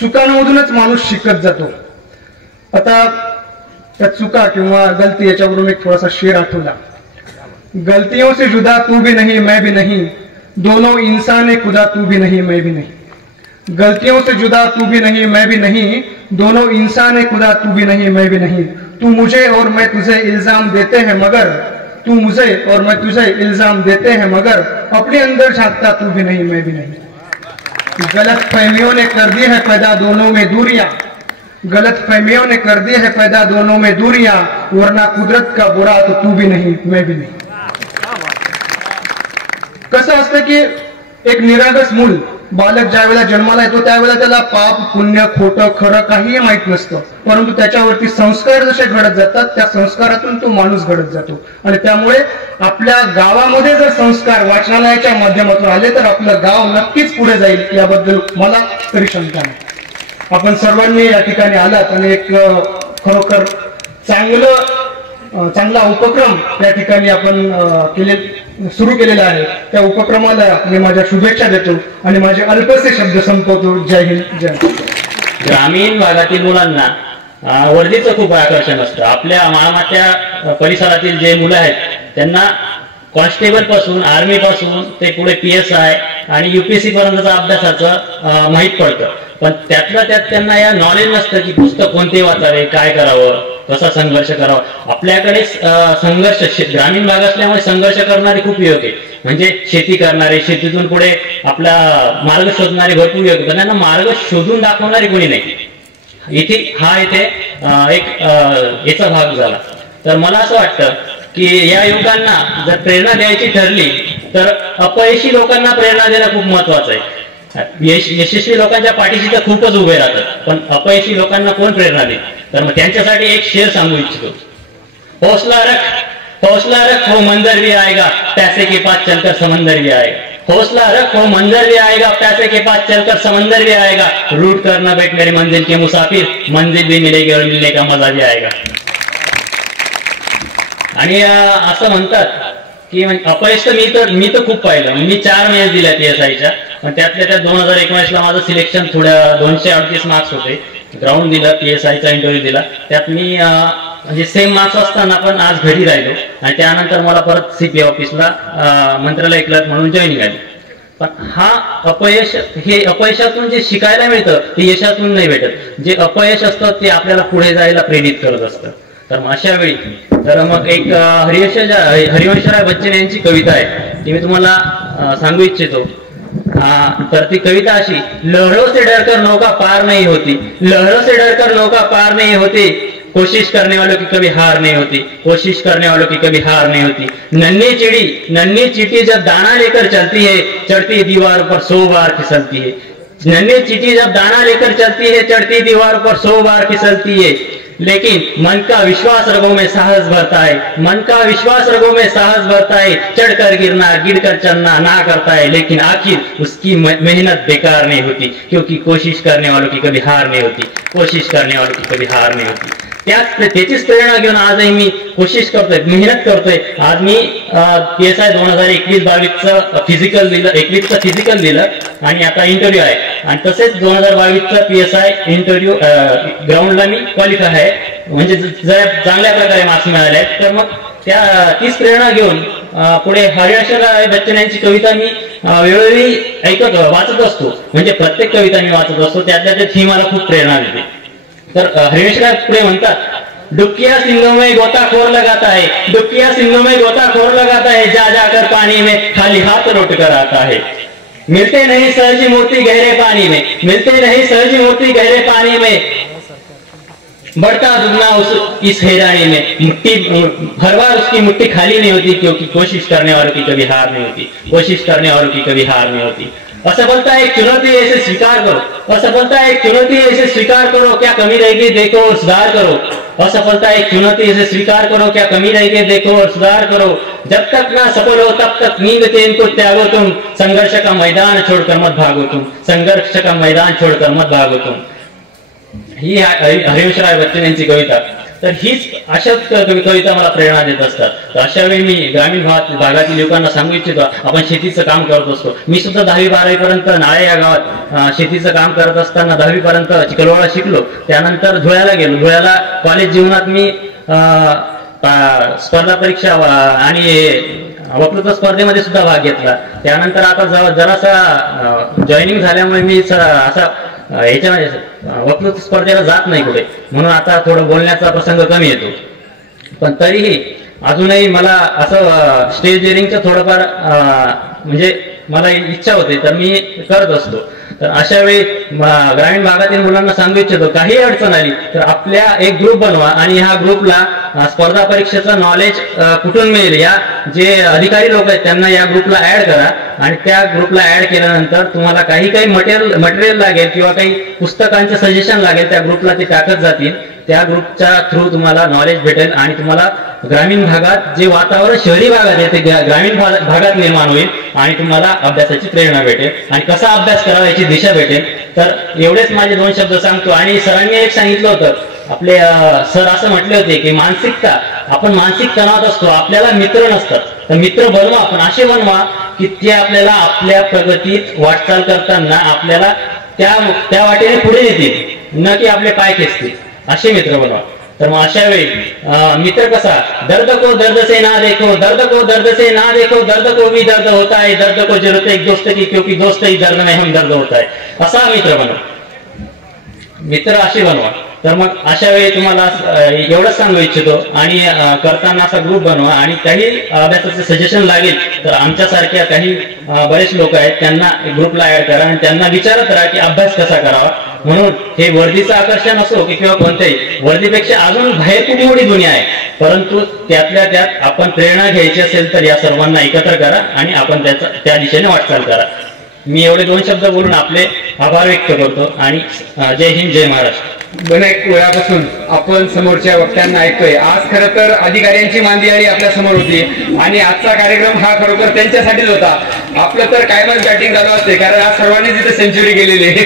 चुकांमधूनच माणूस शिकत जातो. आता त्या चुका किंवा गलती याच्यावरून एक थोडासा शेर आठवला. गलतियों से जुदा तू भी नहीं मैं भी नहीं, दोनों इंसान खुदा तू भी नहीं मैं भी नहीं. गलतियों से जुदा तू भी नहीं मैं भी नहीं, दोनों इंसान खुदा तू भी नहीं मैं भी नहीं. तू मुझे और मैं तुझे इल्जाम देते हैं मगर, तू मुझे और मैं तुझे इल्जाम देते हैं मगर, अपने अंदर झांकता तू भी नहीं मैं भी नहीं. गलत फहमियों ने कर दी है पैदा दोनों में दूरियां, गलत फहमियों ने कर दी है पैदा दोनों में दूरियां, वरना कुदरत का बुरा तो तू भी नहीं मैं भी नाही. कसं असतं की एक निरागस मूल बालक ज्या वेळेला जन्माला येतो त्यावेळेला त्याला पाप पुण्य खोटं खरं काहीही माहित नसतं, परंतु त्याच्यावरती संस्कार जसे घडत जातात त्या संस्कारातून तो माणूस घडत जातो. आणि त्यामुळे आपल्या गावामध्ये जर संस्कार वाचनालयाच्या माध्यमातून आले तर आपलं गाव नक्कीच पुढे जाईल, याबद्दल मला तरी शंका नाही. आपण सर्वांनी या ठिकाणी आलात आणि एक खरोखर चांगला उपक्रम त्या ठिकाणी आपण सुरू केलेला आहे. त्या उपक्रमाला मी माझ्या शुभेच्छा देतो आणि माझे अल्पसे शब्द संपवतो. जय हिंद, जय महाराष्ट्र. ग्रामीण भागातील मुलांना वर्दीचं खूप आकर्षण असतं. आपल्या मामाच्या परिसरातील जे मुलं आहेत त्यांना कॉन्स्टेबल पासून, आर्मी पासून ते पुढे PSI आणि UPSC पर्यंतचा अभ्यासाचं माहीत पडतं. पण त्यातल्या त्यात त्यांना या नॉलेज नसतं की पुस्तक कोणते वाचावे, काय करावं, कसा संघर्ष करावा. आपल्याकडे संघर्ष ग्रामीण भाग असल्यामुळे संघर्ष करणारे खूप युवक आहे. म्हणजे शेती करणारे, शेतीतून पुढे आपला मार्ग शोधणारे भरपूर युवक, पण त्यांना मार्ग शोधून दाखवणारे कोणी नाही. इथे एक याचा भाग झाला. तर मला असं वाटतं की या युवकांना जर प्रेरणा द्यायची ठरली तर अपयशी लोकांना प्रेरणा देणं खूप महत्वाचं आहे. यशस्वी लोकांच्या पाठीशी तर खूपच उभे राहतात, पण अपयशी लोकांना कोण प्रेरणा देईल. तर मग त्यांच्यासाठी एक शेर सांगू इच्छितो. हौसला रख हो मंजर भी आएगा, पैसे के पास चलकर समंदर भी आएगा. हौसला रख हो मंजर भी आएगा, पैसे के पास चलकर समंदर भी आएगा. रूट करना बैठ मेरी मंजिल के मुसाफिर, मंजिल भी मिलेगी और मिलने का मजा भी आएगा. आणि असं म्हणतात की अपयश तर मी तर खूप पाहिलं. मी 4 मॅच दिल्या PSIच्या, पण त्यातल्या त्यात 2019ला माझं सिलेक्शन थोड्या 238 मार्क्स होते. ग्राउंड दिलं, PSIचा इंटरव्ह्यू दिला, त्यात मी म्हणजे सेम मार्क्स असताना पण आज घरी राहिलो. आणि त्यानंतर मला परत CP ऑफिसला मंत्रालय क्लर्क म्हणून जॉईनिंग आली. पण हे अपयशातून जे शिकायला मिळतं ते यशातून नाही भेटत. जे अपयश असतं ते आपल्याला पुढे जायला प्रेरित करत असतं. तर मग अशा वेळी मग एक हरिवंशराय बच्चन यांची कविता आहे ती मी तुम्हाला सांगू इच्छितो. तर ती कविता अशी. लहरों से डरकर नौका पार नहीं होती, लहरों से डरकर नौका पार नहीं होती, कोशिश करने वालों की कभी हार नहीं होती, कोशिश करने वालों की कभी हार नहीं होती. नन्ही चींटी जब दाना लेकर चलती है, चढ़ती दीवार पर 100 बार फिसलती है. नन्ही चींटी जब दाना लेकर चलती है, चढ़ती दीवार पर 100 बार फिसलती है. लेकिन मन का विश्वास रगों में साहस भरता है, मन का विश्वास रगों में साहस भरता है. चढ़कर गिरना, गिरकर चलना ना करता है, लेकिन आखिर उसकी मेहनत बेकार नहीं होती, क्योंकि कोशिश करने वालों की कभी हार नहीं होती, कोशिश करने वालों की कभी हार नहीं होती. त्याचीच प्रेरणा घेऊन आजही मी कोशिश करतोय, मेहनत करतोय. आज मी PSI 2021-22चं फिजिकल दिलं, 21चं फिजिकल दिलं आणि आता इंटरव्ह्यू आहे. आणि तसेच 2022चा PSI इंटरव्ह्यू ग्राउंडला मी क्वालिफाय आहे, म्हणजे चांगल्या प्रकारे मार्क्स मिळाले आहेत. तर मग तीच प्रेरणा घेऊन पुढे हरिवंशराय बच्चन यांची कविता मी वेळोवेळी वाचत असतो. म्हणजे प्रत्येक कविता मी वाचत असतो, त्यातल्या ही मला खूप प्रेरणा देते. तर हरिवंशराय पुढे म्हणतात. डुबकिया सिंधु में गोताखोर लगाता है, डुबकिया सिंधु में गोताखोर लगाता है, जा जाकर पानी में खाली हाथ लौट कर आता है. मिलते नहीं सहजी मोती गहरे पानी में, मिलते नहीं सहजी मोती गहरे पानी में, बढ़ता दुगना इस हैरानी में. हर बार उसकी मुट्ठी खाली नहीं होती, क्योंकि कोशिश करने वालों की कभी हार नहीं होती, कोशिश करने वालों की कभी हार नहीं होती. असफलता एक चुनौती है, इसे स्वीकार करो। असफलता एक चुनौती है, इसे स्वीकार करो, क्या कमी रहेगी देखो और सुधार करो। असफलता एक चुनौती है, इसे स्वीकार करो, क्या कमी रहेगी देखो और सुधार करो। जब तक ना सफल हो तब तक नींद चैन को त्यागो तुम, संघर्ष का मैदान छोड़कर मत भागो तुम, संघर्ष का मैदान छोड़कर मत भागो तुम। ही हरिवंशराय बच्चन यांची कविता। तर हीच अशाच कविता मला प्रेरणा देत असतात। तर अशा वेळी मी ग्रामीण भागातील लोकांना सांगू इच्छितो, आपण शेतीचं काम करत असतो। मी सुद्धा 10वी-12वी पर्यंत नाळे या गावात शेतीचं काम करत असताना 10वी पर्यंत चिखलवाडा शिकलो। त्यानंतर धुळ्याला गेलो। धुळ्याला कॉलेज जीवनात मी स्पर्धा परीक्षा आणि वक्तृत्व स्पर्धेमध्ये सुद्धा भाग घेतला। त्यानंतर आता जरासा जॉईनिंग झाल्यामुळे मी असा याच्यामध्ये वक्तृत्व स्पर्धेला जात नाही कुठे, म्हणून आता थोडं बोलण्याचा प्रसंग कमी येतो। पण तरीही अजूनही मला असं स्टेज डेअरिंगचं थोडंफार म्हणजे मला इच्छा होते, तर मी करत असतो। तर अशा वेळी ग्रामीण भागातील मुलांना सांगू इच्छितो, काही अडचण आली तर आपल्या एक ग्रुप बनवा आणि ह्या ग्रुपला स्पर्धा परीक्षेचं नॉलेज कुठून मिळेल, या जे अधिकारी लोक आहेत त्यांना या ग्रुपला ऍड करा। आणि त्या ग्रुपला ऍड केल्यानंतर तुम्हाला काही मटेरियल लागेल किंवा काही पुस्तकांचे सजेशन लागेल, त्या ग्रुपला ते टाकत जातील। त्या ग्रुपच्या थ्रू तुम्हाला नॉलेज भेटेल आणि तुम्हाला ग्रामीण भागात जे वातावरण शहरी भागात आहे ते ग्रामीण भागात निर्माण होईल आणि तुम्हाला अभ्यासाची प्रेरणा भेटेल आणि कसा अभ्यास करावा याची दिशा भेटेल। तर एवढेच माझे 2 शब्द सांगतो। आणि सरांनी एक सांगितलं होतं, आपले सर असं म्हटले होते की मानसिकता, आपण मानसिक तणावात असतो, आपल्याला मित्र नसतात, तर मित्र बनवा, आपण असे बनवा की ते आपल्याला आपल्या प्रगतीत वाटचाल करताना आपल्याला त्या वाटेने पुढे नेतील, न की आपले पाय खेचतील, असे मित्र बनवा। तर मग अशा वेळी मित्र कसा, दर्द को दर्द से ना देखो, दर्द को दर्द से ना देखो, दर्द को भी दर्द होता है, दर्द को जरूरत है एक दोस्त की, क्योंकि दोस्त ही दर्द में हम दर्द होता है, असा मित्र बनवा, मित्र असे बनवा। तर मग अशा वेळी तुम्हाला एवढंच सांगू इच्छितो। आणि करताना असा ग्रुप बनवा आणि काही अभ्यासाचे सजेशन लागेल तर आमच्यासारख्या काही बरेच लोक आहेत त्यांना ग्रुपला ऍड करा आणि त्यांना विचारत राहा की अभ्यास कसा करावा। म्हणून हे वर्दीचं आकर्षण असो की किंवा कोणत्याही, वर्दीपेक्षा अजून बाहेर खूप मोठी दुनिया आहे, परंतु त्यातल्या त्यात आपण प्रेरणा घ्यायची असेल तर या सर्वांना एकत्र करा आणि आपण त्या दिशेने वाटचाल करा। मी एवढे 2 शब्द बोलून आपले आभार व्यक्त करतो आणि जय हिंद, जय महाराष्ट्र। अनेक वेळापासून आपण समोरच्या वक्त्यांना ऐकतोय। आज खरं तर अधिकाऱ्यांची मांदियाळी आपल्या समोर होती आणि आजचा कार्यक्रम हा खरोखर त्यांच्यासाठीच होता। आपलं तर कायमच बॅटिंग चालू असते, कारण आज सर्वांनी तिथे सेंचुरी केलेली आहे,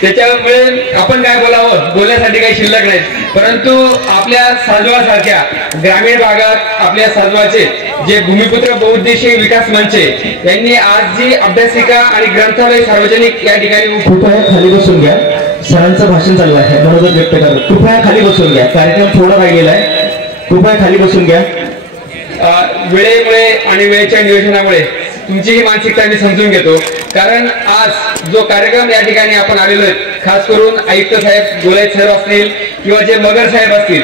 त्याच्यामुळे आपण काय बोलावं, बोलण्यासाठी काही शिल्लक नाही। परंतु आपल्या साजवासारख्या ग्रामीण भागात आपल्या साजवाचे जे भूमिपुत्र बहुउद्देशीय विकास मंच यांनी आज जी अभ्यासिका आणि ग्रंथालय सार्वजनिक या ठिकाणी कृपया खाली बसून घ्या, सरांचं भाषण चालू आहे, मनोगत व्यक्त करा। कृपया खाली बसून घ्या, कार्यक्रम थोडा राहिलेला आहे, कृपया खाली बसून घ्या। वेळेमुळे आणि वेळेच्या नियोजनामुळे तुमची ही मानसिकता मी समजून घेतो, कारण आज जो कार्यक्रम या ठिकाणी आपण आलेलो आहे, खास करून आयुक्त साहेब गोलायत सर असतील किंवा जे मगर साहेब असतील,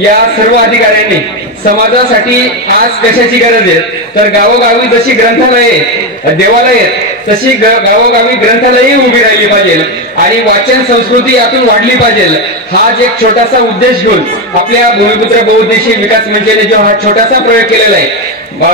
या सर्व अधिकाऱ्यांनी समाजासाठी आज कशाची गरज आहे तर गावोगावी जशी ग्रंथालये देवालये तशी गावोगावी ग्रंथालये उभी राहिली पाहिजे आणि वाचन संस्कृती यातून वाढली पाहिजे। हा एक छोटासा उद्देश घेऊन आपल्या भूमिपुत्र बहुउद्देशीय विकास मंचाने जो हा छोटासा प्रयोग केलेला आहे,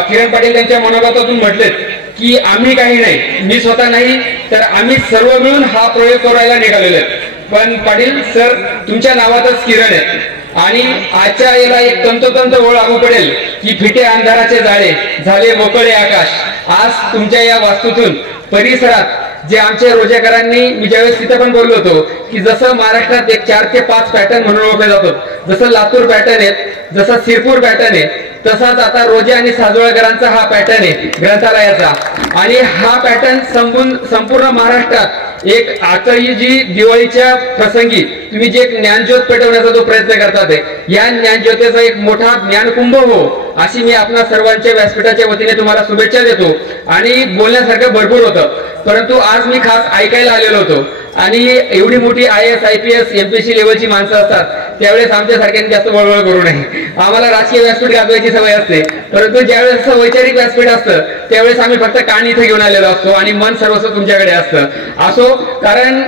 किरण पाटील त्यांच्या मनोगतातून म्हटलेत की आम्ही काही नाही, मी स्वतः नाही तर आम्ही सर्व मिळून हा प्रयोग करायला निघालेलो आहे। पण पाटील सर, तुमच्या नावातच किरण आहे आणि आजच्या याला एक तंतोतंत ओळ लागू पडेल की फिटे अंधाराचे जाळे झाले मोकळे आकाश। आज तुमच्या या वास्तूतून परिसरात जे आमच्या रोजेकरांनी, मी ज्यावेळेस तिथे पण बोललो होतो की जसं महाराष्ट्रात एक 4 ते 5 पॅटर्न म्हणून ओळखले जातो, जसं लातूर पॅटर्न आहे, जसं सिरपूर पॅटर्न आहे, तसाच आता रोजे आणि साजवळकरांचा हा पॅटर्न आहे ग्रंथालयाचा। आणि हा पॅटर्न संपूर्ण महाराष्ट्रात एक आता ही जी दिवाळीच्या प्रसंगी तुम्ही जे ज्ञानज्योत पेटवण्याचा जो प्रयत्न करतात, या ज्ञानज्योतीचा एक मोठा ज्ञानकुंभ हो अशी मी आपल्या सर्वांच्या व्यासपीठाच्या वतीने तुम्हाला शुभेच्छा देतो। आणि बोलण्यासारखं भरपूर होतं, परंतु आज मी खास ऐकायला आलेलो होतो आणि एवढी मोठी IAS IPS MPSC लेवलची माणसं असतात त्यावेळेस आमच्या सारख्यांनी जास्त वळवळ करू नये। आम्हाला राजकीय व्यासपीठ गाजवायची सवय असते, परंतु ज्यावेळेस वैचारिक व्यासपीठ असतं त्यावेळेस आम्ही फक्त कान इथे घेऊन आलेलो असतो आणि मन सर्वस्व तुमच्याकडे असतं। असो, कारण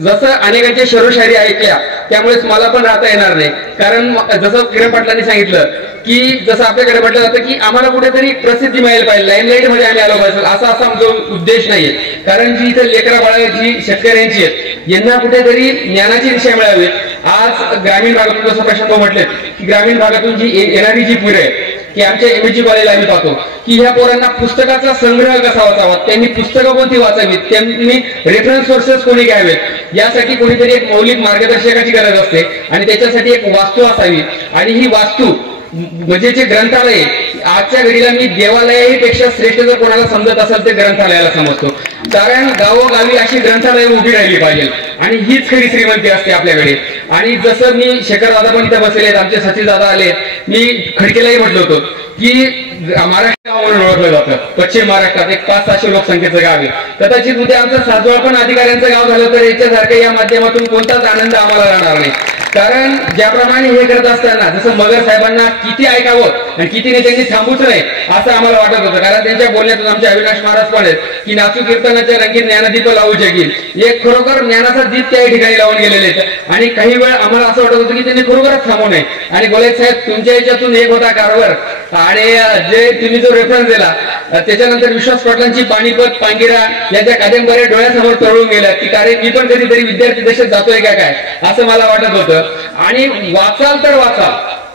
जसं अनेकांच्या शरोशायरी ऐकल्या त्यामुळेच मला पण राहता येणार नाही, कारण जसं किरण पाटलांनी सांगितलं की जसं आपल्याकडे म्हटलं जातं की आम्हाला कुठेतरी प्रसिद्धी मिळायला पाहिजे, लाईमलाईट मध्ये आम्ही आलो पाहिजे, असा आमचा उद्देश नाहीये। कारण जी इथे लेकरा बाळा जी शेतकऱ्यांची आहेत यांना कुठेतरी ज्ञानाची दिशा मिळावी. आज ग्रामीण भागातून जसं प्रशांत म्हटले की ग्रामीण भागातून जी येणारी जी पिढी आहे की आमच्या एमएसजी कॉलेजला आम्ही पाहतो की ह्या पोरांना पुस्तकाचा संग्रह कसा वाचावा, त्यांनी पुस्तकं कोणती वाचावीत, त्यांनी रेफरन्स सोर्सेस कोणी घ्यावेत, यासाठी कोणीतरी एक मौलिक मार्गदर्शकाची गरज असते आणि त्याच्यासाठी एक वास्तू असावी. आणि ही वास्तू म्हणजे जे ग्रंथालय आजच्या घडीला मी देवालयापेक्षा श्रेष्ठ जर कोणाला समजत असेल ते ग्रंथालयाला समजतो. कारण गावोगावी अशी ग्रंथालय उभी राहिली पाहिजे आणि हीच खरी श्रीमंती असते आपल्याकडे. आणि जसं मी शेखर दादा पण इथे बसलेले आहेत, आमचे सचिव दादा आले, मी खडकेलाही म्हटलं होतं की महाराष्ट्र गाव म्हणून ओळखलं जातं. पश्चिम महाराष्ट्रात एक 500-600 लोकसंख्येचं गाव आहे. कदाचित उद्या आमचं सासवड पण अधिकाऱ्यांचं गाव झालं तर याच्यासारखं या माध्यमातून कोणताच आनंद आम्हाला राहणार नाही. कारण ज्याप्रमाणे हे करत असताना जसं मगर साहेबांना किती ऐकावं आणि किती नेत्यांनी थांबूच नाही असं आम्हाला वाटत होतं. कारण त्यांच्या बोलण्यातून आमचे अविनाश महाराज पण आहेत की नाचू कीर्तनाच्या रंगीत ज्ञानदीप लावू शकेल. एक खरोखर ज्ञानाचा दीप त्या ठिकाणी लावून गेलेले आहेत. आणि काही वेळ आम्हाला असं वाटत होतं की त्यांनी खरोखरच थांबू नये. आणि गोलाईत साहेब तुमच्या याच्यातून एक होता कारभार आणि जे तुम्ही जो रेफरन्स दिला त्याच्यानंतर विश्वास पाटलांची पाणीपत पांगिरा याच्या कादंबऱ्या डोळ्यासमोर तळून गेल्या की अरे मी पण कधीतरी विद्यार्थी देशात जातोय का काय असं मला वाटत होतं. आणि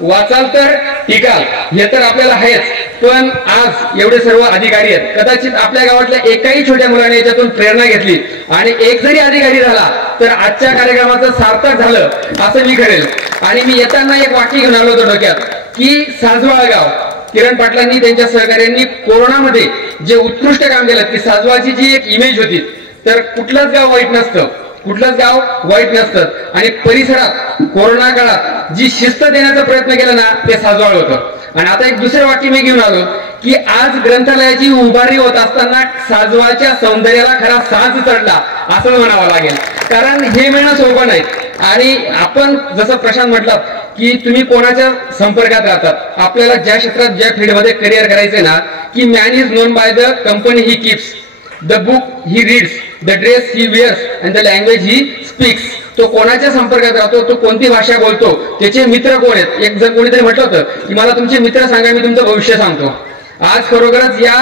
वाचाल तर टिकाल हे तर आपल्याला आहेच. पण आज एवढे सर्व अधिकारी आहेत, कदाचित आपल्या गावातल्या एकाही छोट्या मुलाने याच्यातून प्रेरणा घेतली आणि एक जरी अधिकारी झाला तर आजच्या कार्यक्रमाचं सार्थक झालं असं मी करेल. आणि मी येताना एक वाक्य घेऊन आलो होतो डोक्यात की साजवाळ गाव किरण पाटलांनी त्यांच्या सहकार्यांनी कोरोनामध्ये जे उत्कृष्ट काम केलं की साजवाळची जी एक इमेज होती तर कुठलंच गाव वाईट नसतं. आणि परिसरात कोरोना काळात जी शिस्त देण्याचा प्रयत्न केला ना ते साजवाळ होतं. आणि आता एक दुसरे वाक्य मी घेऊन आलो की आज ग्रंथालयाची उभारी होत असताना साजवाळच्या सौंदर्याला खरा साज चढला असं म्हणावं लागेल. कारण हे मिळणं सोपं नाही. आणि आपण जसं प्रशांत म्हटलं की तुम्ही कोणाच्या संपर्कात राहतात, आपल्याला ज्या क्षेत्रात ज्या फील्डमध्ये करिअर करायचंय ना की man is known by the company he keeps, the book he reads, the dress he wears and the language he speaks. तो कोणाच्या संपर्कात राहतो, तो कोणती भाषा बोलतो, त्याचे मित्र कोण आहेत. एक जर कोणीतरी म्हटलं होतं की मला तुमचे मित्र सांगा मी तुमचं भविष्य सांगतो. आज खरोखरच या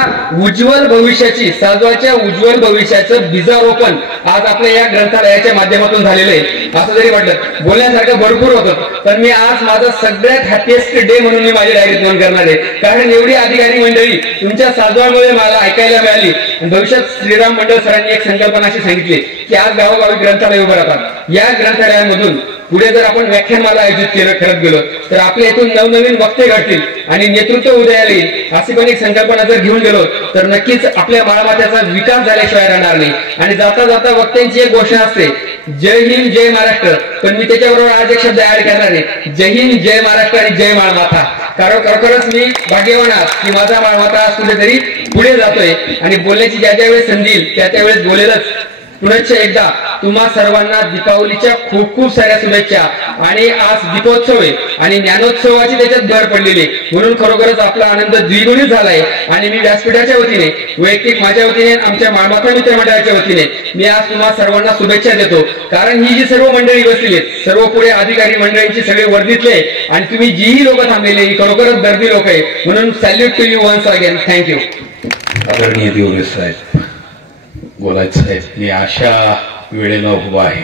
उज्ज्वल भविष्याची साजवाच्या उज्ज्वल भविष्याचं बीजारोपण आज आपल्या या ग्रंथालयाच्या माध्यमातून झालेलं आहे. असं जरी म्हटलं बोलण्यासारखं भरपूर होतं पण मी आज माझा सगळ्यात हॅपीएस्ट डे म्हणून मी माझी डायरीत नोंद करणार आहे. कारण एवढी अधिकारी मंडळी तुमच्या साजवाळमुळे मला ऐकायला मिळाली. भविष्यात श्रीराम मंडळ सरांनी एक संकल्पना अशी सांगितली की आज गावोगावी ग्रंथालय उभं राहतात. या ग्रंथालयांमधून पुढे जर आपण व्याख्यानमाला आयोजित करत गेलो तर आपल्या इथून नवनवीन वक्ते घडतील आणि नेतृत्व उदयाला येईल. अशी पण एक संकल्पना जर घेऊन गेलो तर नक्कीच आपल्या बाळमात्याचा विकास झाल्याशिवाय राहणार नाही. आणि जाता जाता वक्त्यांची एक घोषणा असते जय हिंद जय महाराष्ट्र, पण मी त्याच्याबरोबर आज एक शब्द ऍड करणार आहे जय हिंद जय महाराष्ट्र आणि जय माळमाता. कारण खरोखरच मी भाग्यवान आहे की माझा माळमाता आज कुठेतरी पुढे जातोय आणि बोलण्याची ज्या ज्या वेळेस संधी येईल त्या त्यावेळेस बोलेलच. पुनश्च एकदा तुम्हा सर्वांना दीपावलीच्या खूप खूप साऱ्या शुभेच्छा. आणि आज दीपोत्सव आहे आणि ज्ञानोत्सवाची त्याच्यात भर पडलेली म्हणून खरोखरच आपला आनंद द्विगुणित झालाय. आणि मी व्यासपीठाच्या वतीने वैयक्तिक माझ्या वतीने आमच्या माळमाता मित्रमंडळाच्या वतीने मी आज तुम्हा सर्वांना शुभेच्छा देतो. कारण ही जी सर्व मंडळी बसलेली आहेत सर्व पुढे अधिकारी मंडळींची सगळे वर्दीतले आणि तुम्ही जीही लोक थांबलेले ही खरोखरच दर्दी लोक आहे. म्हणून salute to you once again. Thank you. आदरणीय देवरे साहेब, गोलाईत साहेब, मी अशा वेळेला उभा आहे.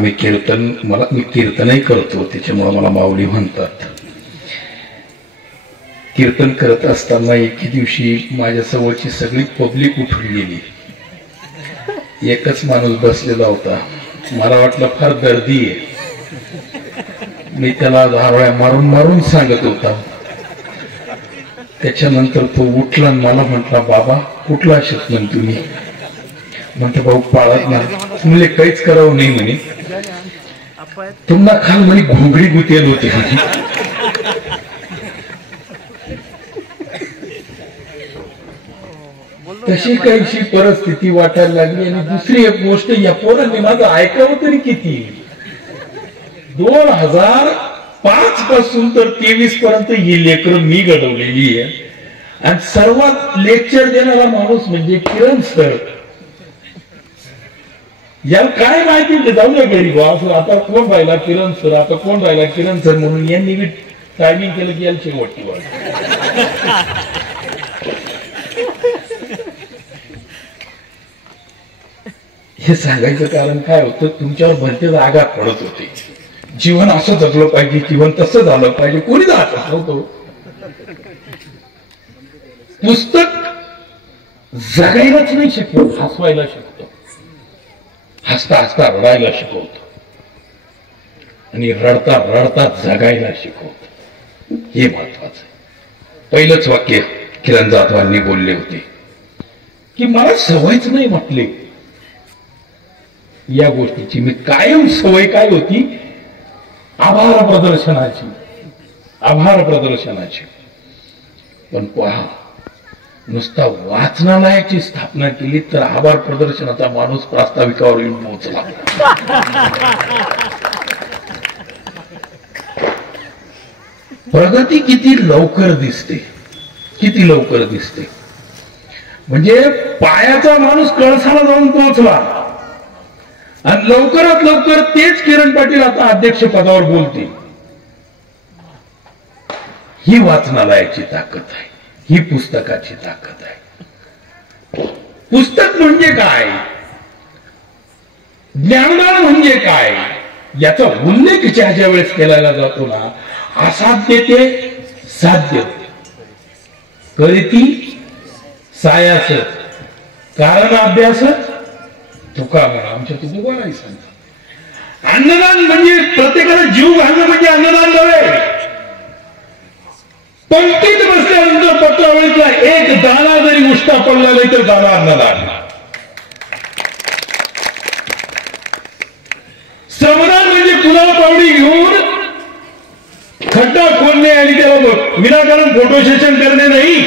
मी कीर्तनही करतो त्याच्यामुळे मला माऊली म्हणतात. कीर्तन करत असताना एके दिवशी माझ्या जवळची सगळी पब्लिक उठून गेली. एकच माणूस बसलेला होता. मला वाटलं फार गर्दी आहे. मी त्याला धारवळ्या मारून मारून सांगत होता. त्याच्यानंतर तो उठला आणि मला म्हटला बाबा कुठला आशेत म्हण तुम्ही. म्हणते भाऊ पाळत ना तुमले काहीच करावं नाही म्हणे. तुम्हाला खाल म्हणे घोंगडी गुतेल होती म्हणे. तशी काहीशी परिस्थिती वाटायला लागली. आणि दुसरी एक गोष्ट या पोरांनी माझं ऐकावं तरी किती. 2005 पासून तर 23 पर्यंत ही लेकरं मी घडवलेली आहे. आणि सर्वात लेक्चर देणारा माणूस म्हणजे किरण सर. याला काय माहिती जाऊ द्या घरी असं आता कोण राहिला किरण सर, आता कोण राहिला किरण सर म्हणून यांनी बी टायमिंग केलं की याला शेवटी हे सांगायचं कारण काय होतं, तुमच्यावर भलतेच आघात पडत होते. जीवन असं जगलं पाहिजे, जीवन तसं झालं पाहिजे, कोणी जात होतो. पुस्तक जगायलाच नाही शिकवत, हसवायला शिकतो. हसता हसता रडायला शिकवतो आणि रडता रडता जगायला शिकवतो. हे महत्वाचं आहे. पहिलंच वाक्य किरण जाधवांनी बोलले होते की मला सवयच नाही म्हटले या गोष्टीची. मी कायम सवय काय होती, आभार प्रदर्शनाची, आभार प्रदर्शनाची. पण पहा, नुसता वाचनालयाची स्थापना केली तर आभार प्रदर्शनाचा माणूस प्रास्ताविकावर येऊन पोहोचला. प्रगती किती लवकर दिसते, किती लवकर दिसते. म्हणजे पायाचा माणूस कळसाला जाऊन पोहोचला आणि लवकरात लवकर तेच किरण पाटील आता अध्यक्ष पदावर बोलतील. ही वाचनालयाची ताकद आहे, ही पुस्तकाची ताकद आहे. पुस्तक म्हणजे काय, ज्ञानदान म्हणजे काय, याचा उल्लेख ज्या वेळेस केला जातो ना, असाध्य ते साध्य करीती सायास कारण अभ्यास तुका म्हणा. आमच्या तुझं कोण आहे सांग. अन्नदान म्हणजे प्रत्येकाला जीव घालणं म्हणजे अन्नदान नव्हे. पंक्तीत बसल्यानंतर पत्रावळीतला एक दाना जरी उष्टा पडला नाही तर दाना अन्नदान. श्रमदान म्हणजे कुणाला पावडी घेऊन खड्डा खोदणे आणि त्याला विनाकारण फोटो सेशन करणे नाही,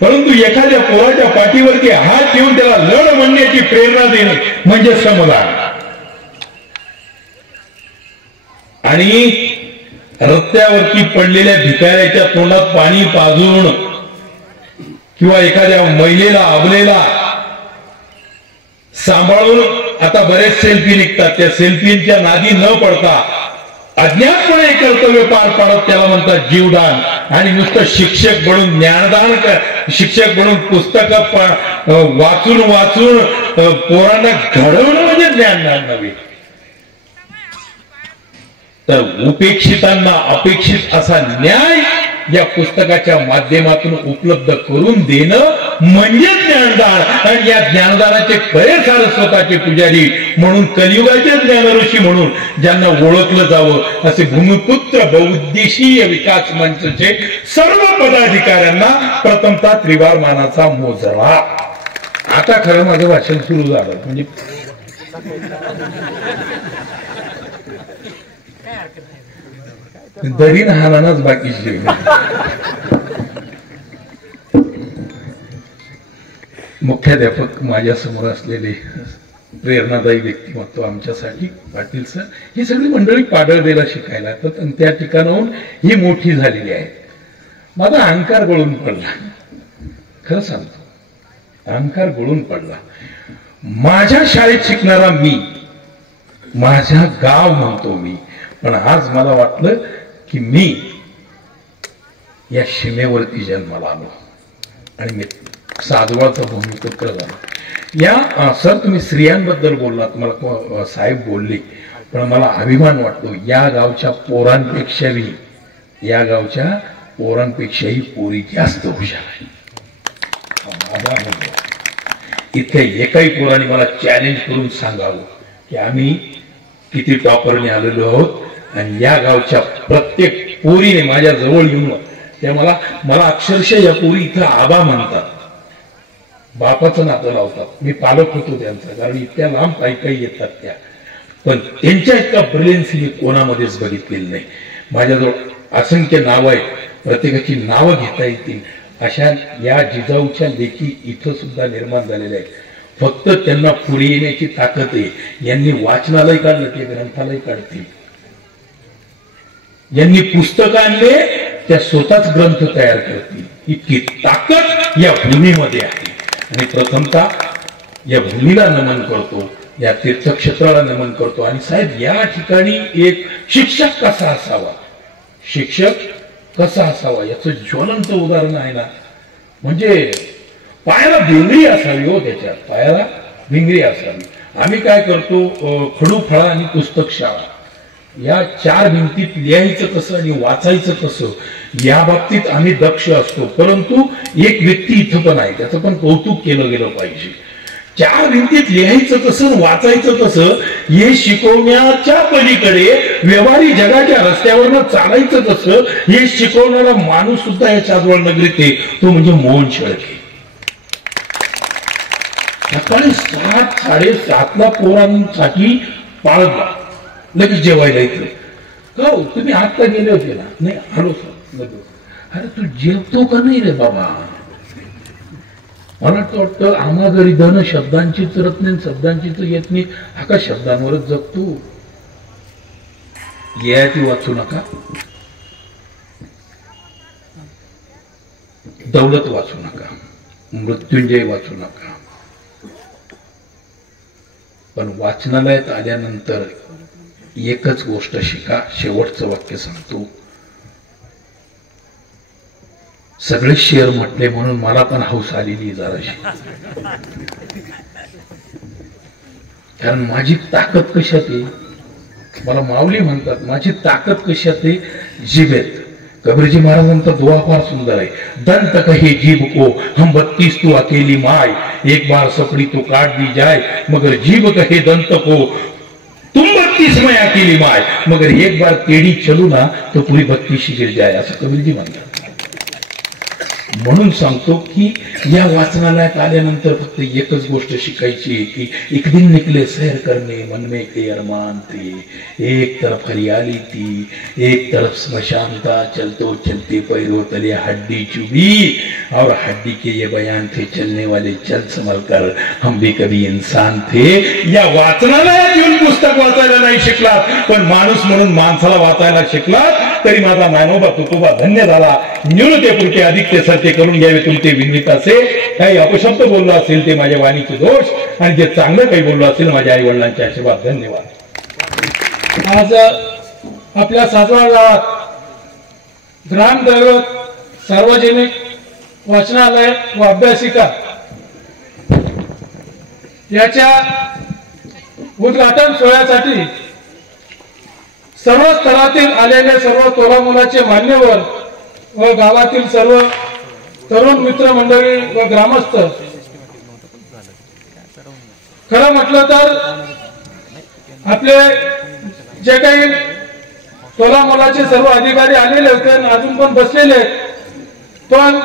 परंतु एखाद्या पोराच्या पाठीवरती हात ठेवून त्याला लढ म्हणण्याची प्रेरणा देणे म्हणजे श्रमदान. आणि रस्त्यावरती पडलेल्या भिकाऱ्याच्या तोंडात पाणी पाजून किंवा एखाद्या महिलेला अबलेला सांभाळून, आता बरेच सेल्फी निघतात, त्या सेल्फींच्या नादी न पडता अज्ञातपणे कर्तव्य पार पाडत त्याला म्हणतात जीवदान. आणि नुसतं शिक्षक बनून ज्ञानदान, शिक्षक बनून पुस्तक वाचून वाचून पोरांना घडवणं म्हणजे ज्ञानदान नव्हे, तर उपेक्षितांना अपेक्षित असा न्याय या पुस्तकाच्या माध्यमातून उपलब्ध करून देणं म्हणजे ज्ञानदान. आणि या ज्ञानदानाचे खरे सारस्वताचे पुजारी म्हणून, कलियुगाचे ज्ञानऋषी म्हणून ज्यांना ओळखलं जावं असे भूमिपुत्र बहुउद्देशीय विकास मंचचे सर्व पदाधिकाऱ्यांना प्रथमतः त्रिवार मानाचा मोजरा. आता खरं माझं भाषण सुरू झालं. म्हणजे दरीन हानाच बाकीचे. मुख्याध्यापक माझ्या समोर असलेले प्रेरणादायी व्यक्तिमत्व आमच्यासाठी पाटील सर, ही सगळी मंडळी पाडळदेला शिकायला येतात आणि त्या ठिकाणाहून ही मोठी झालेली आहे. माझा अहंकार गळून पडला, खरं सांगतो, अहंकार गळून पडला. माझ्या शाळेत शिकणारा मी, माझ्या गाव म्हणतो मी, पण आज मला वाटलं की मी या सीमेवरती जन्माला आलो आणि मी साधवाचा भूमिपुत्र झालो. या सर तुम्ही स्त्रियांबद्दल बोललात, मला साहेब बोलले, पण मला अभिमान वाटतो या गावच्या पोरांपेक्षाही, या गावच्या पोरांपेक्षाही पोरी जास्त हुशार आहे. इथे एकाही पोरांनी मला चॅलेंज करून सांगावं की आम्ही किती टॉपरने आलेलो आहोत. आणि या गावच्या प्रत्येक पोरीने माझ्या जवळ येऊन त्या मला अक्षरशः या पोरी इथं आबा म्हणतात, बापाचं नातं लावतात. मी पालक होतो त्यांचा, कारण इतक्या लांब काही येतात त्या, पण त्यांच्या इतका ब्रिलियन्स मी कोणामध्येच बघितलेलं नाही. माझ्याजवळ असंख्य नावं आहेत, प्रत्येकाची नावं घेता येतील अशा या जिजाऊच्या लेखी इथं सुद्धा निर्माण झालेल्या आहेत. फक्त त्यांना पुढे येण्याची ताकद आहे. यांनी वाचनालय काढलं, ते ग्रंथालय काढतील. यांनी पुस्तक आणले, त्या स्वतःच ग्रंथ तयार करतील. इतकी ताकद या भूमीमध्ये आहे. आणि प्रथमतः या भूमीला नमन करतो, या तीर्थक्षेत्राला नमन करतो. आणि साहेब, या ठिकाणी एक शिक्षक कसा असावा, शिक्षक कसा असावा याचं ज्वलंत उदाहरण आहे ना. म्हणजे पायाला भिंगरी असावी हो, त्याच्या पायाला भिंगरी असावी. आम्ही काय करतो, खडू फळा आणि पुस्तक शाळा या 4 भिंतीत लिहायचं कसं आणि वाचायचं कसं या बाबतीत आम्ही दक्ष असतो. परंतु एक व्यक्ती इथं पण आहे, त्याचं पण कौतुक केलं गेलं पाहिजे. 4 भिंतीत लिहायचं कसं वाचायचं कसं हे शिकवण्याच्या पलीकडे व्यवहारिक जगाच्या रस्त्यावरनं चालायचं कसं हे शिकवणारा माणूस सुद्धा या चांदवड नगरीत आहे, तो म्हणजे मोहन शेळके. सकाळी 7-7:30 पोरांसाठी पाळला लगेच जेवायला इथे. हो तुम्ही आत्ता गेले होते ना? नाही आलो सर लगेच. अरे तू जेवतो का नाही रे बाबा? मला वाटतं आम्हा घरी धन शब्दांचीच रत नाही, शब्दांचीच येत नाही, हा का शब्दांवरच जगतो. ययाती वाचू नका, दौलत वाचू नका, मृत्युंजय वाचू नका, पण वाचनालयात आल्यानंतर एकच गोष्ट शिका. शेवटचं वाक्य सांगतो. सगळे शेअर म्हटले म्हणून मला पण हौस आलेली जराशी, कारण माझी ताकद कशात आहे? मला माऊली म्हणतात माझी ताकद कशात आहे? जिभेत. कबीरजी महाराजांचा दुआ फार सुंदर आहे. दंत कहे जीभ को हम 32 तू अकेली माय, एक बार सपड़ी तो काट दी जाए, मगर जीभ कहे दंत को तुम 32 में अकेली माय, मगर एक बार टेढ़ी चलू ना तो पूरी 32 गिर जाए, असं कबीरजी म्हणतात. म्हणून सांगतो की या वाचनालयात आल्यानंतर फक्त एकच गोष्ट शिकायची की एक दिन निकले सैर करने मन में के अरमान थे, एक तरफ हरियाली थी, एक तरफ स्मशान था, चलतो चलते पैरों तले हड्डी चुभी, और हड्डी के ये बयान थे चलने वाले चल संभल कर, हम भी कभी इंसान थे. या वाचनालयात येऊन पुस्तक वाचायला नाही शिकलात, पण माणूस म्हणून माणसाला वाचायला शिकलात तरी माझा मानोबा तुकोबा धन्य झाला. न्यूनतेपुरते अधिक सत्य करून घ्यावे तुमचे विनवित असे. काही अपशब्द बोललो असेल ते माझ्या वाणीचे दोष, आणि जे चांगलं काही बोललो असेल माझ्या आई वडिलांचे आशीर्वाद. धन्यवाद. आज आपल्या सासवड गावात ग्रामदैवत सार्वजनिक वाचनालय व अभ्यासिका याच्या उद्घाटन सोहळ्यासाठी सर्व स्तरातील आलेले सर्व तोलामोलाचे मान्यवर व गावातील सर्व तरुण मित्रमंडळी व ग्रामस्थ, खरं म्हटलं तर आपले जे काही तोलामोलाचे सर्व अधिकारी आलेले होते आणि अजून पण बसलेले आहेत, पण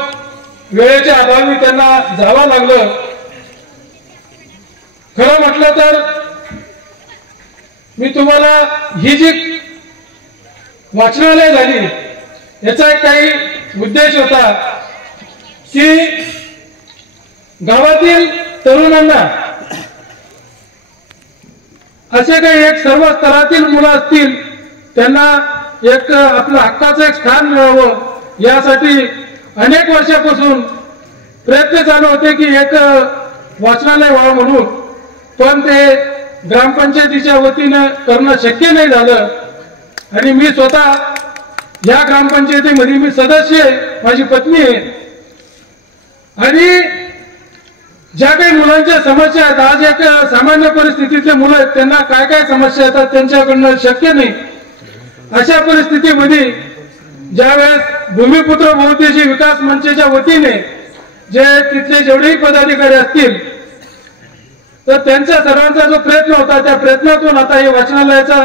वेळेच्या अभावी त्यांना जावं लागलं. खरं म्हटलं तर मी तुम्हाला ही जी वाचनालय झाली याचा एक काही उद्देश होता की गावातील तरुणांना असे काही एक सर्व स्तरातील मुलं असतील त्यांना एक आपलं हक्काचं एक स्थान मिळावं यासाठी अनेक वर्षापासून प्रयत्न चालू होते की एक वाचनालय व्हावं म्हणून, पण ते ग्रामपंचायतीच्या वतीनं करणं शक्य नाही झालं. आणि मी स्वतः या ग्रामपंचायतीमध्ये मी सदस्य आहे, माझी पत्नी आहे, आणि ज्या काही मुलांच्या समस्या आहेत, आज एक सामान्य परिस्थितीतले मुलं आहेत त्यांना काय काय समस्या येतात त्यांच्याकडनं शक्य नाही. अशा परिस्थितीमध्ये ज्यावेळेस भूमिपुत्र बहुउद्देशीय विकास मंचाच्या वतीने जे तिथले जेवढेही पदाधिकारी असतील तर त्यांचा सर्वांचा जो प्रयत्न होता त्या प्रयत्नातून आता हे वाचनालयाचा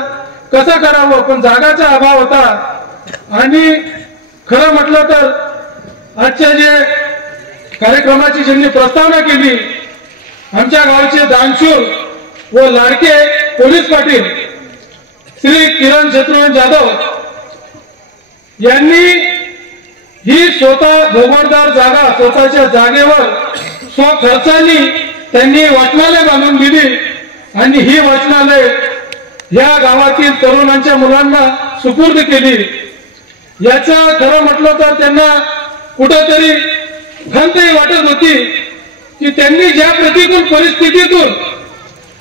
कसं करावं, पण जागाचा अभाव होता. आणि खरं म्हटलं तर आजच्या जे कार्यक्रमाची ज्यांनी प्रस्तावना केली आमच्या गावचे दानशूर व लाडके पोलीस पाटील श्री किरण शत्रुघ्न जाधव यांनी ही स्वतः भोगवतदार जागा स्वतःच्या जागेवर स्वखर्चाने त्यांनी वाचनालय बांधून दिली आणि ही वाचनालय या गावातील तरुणांच्या मुलांना सुपूर्द केली. याचा खरं म्हटलं तर त्यांना कुठेतरी खंतही वाटत होती की त्यांनी ज्या प्रतिकूल परिस्थितीतून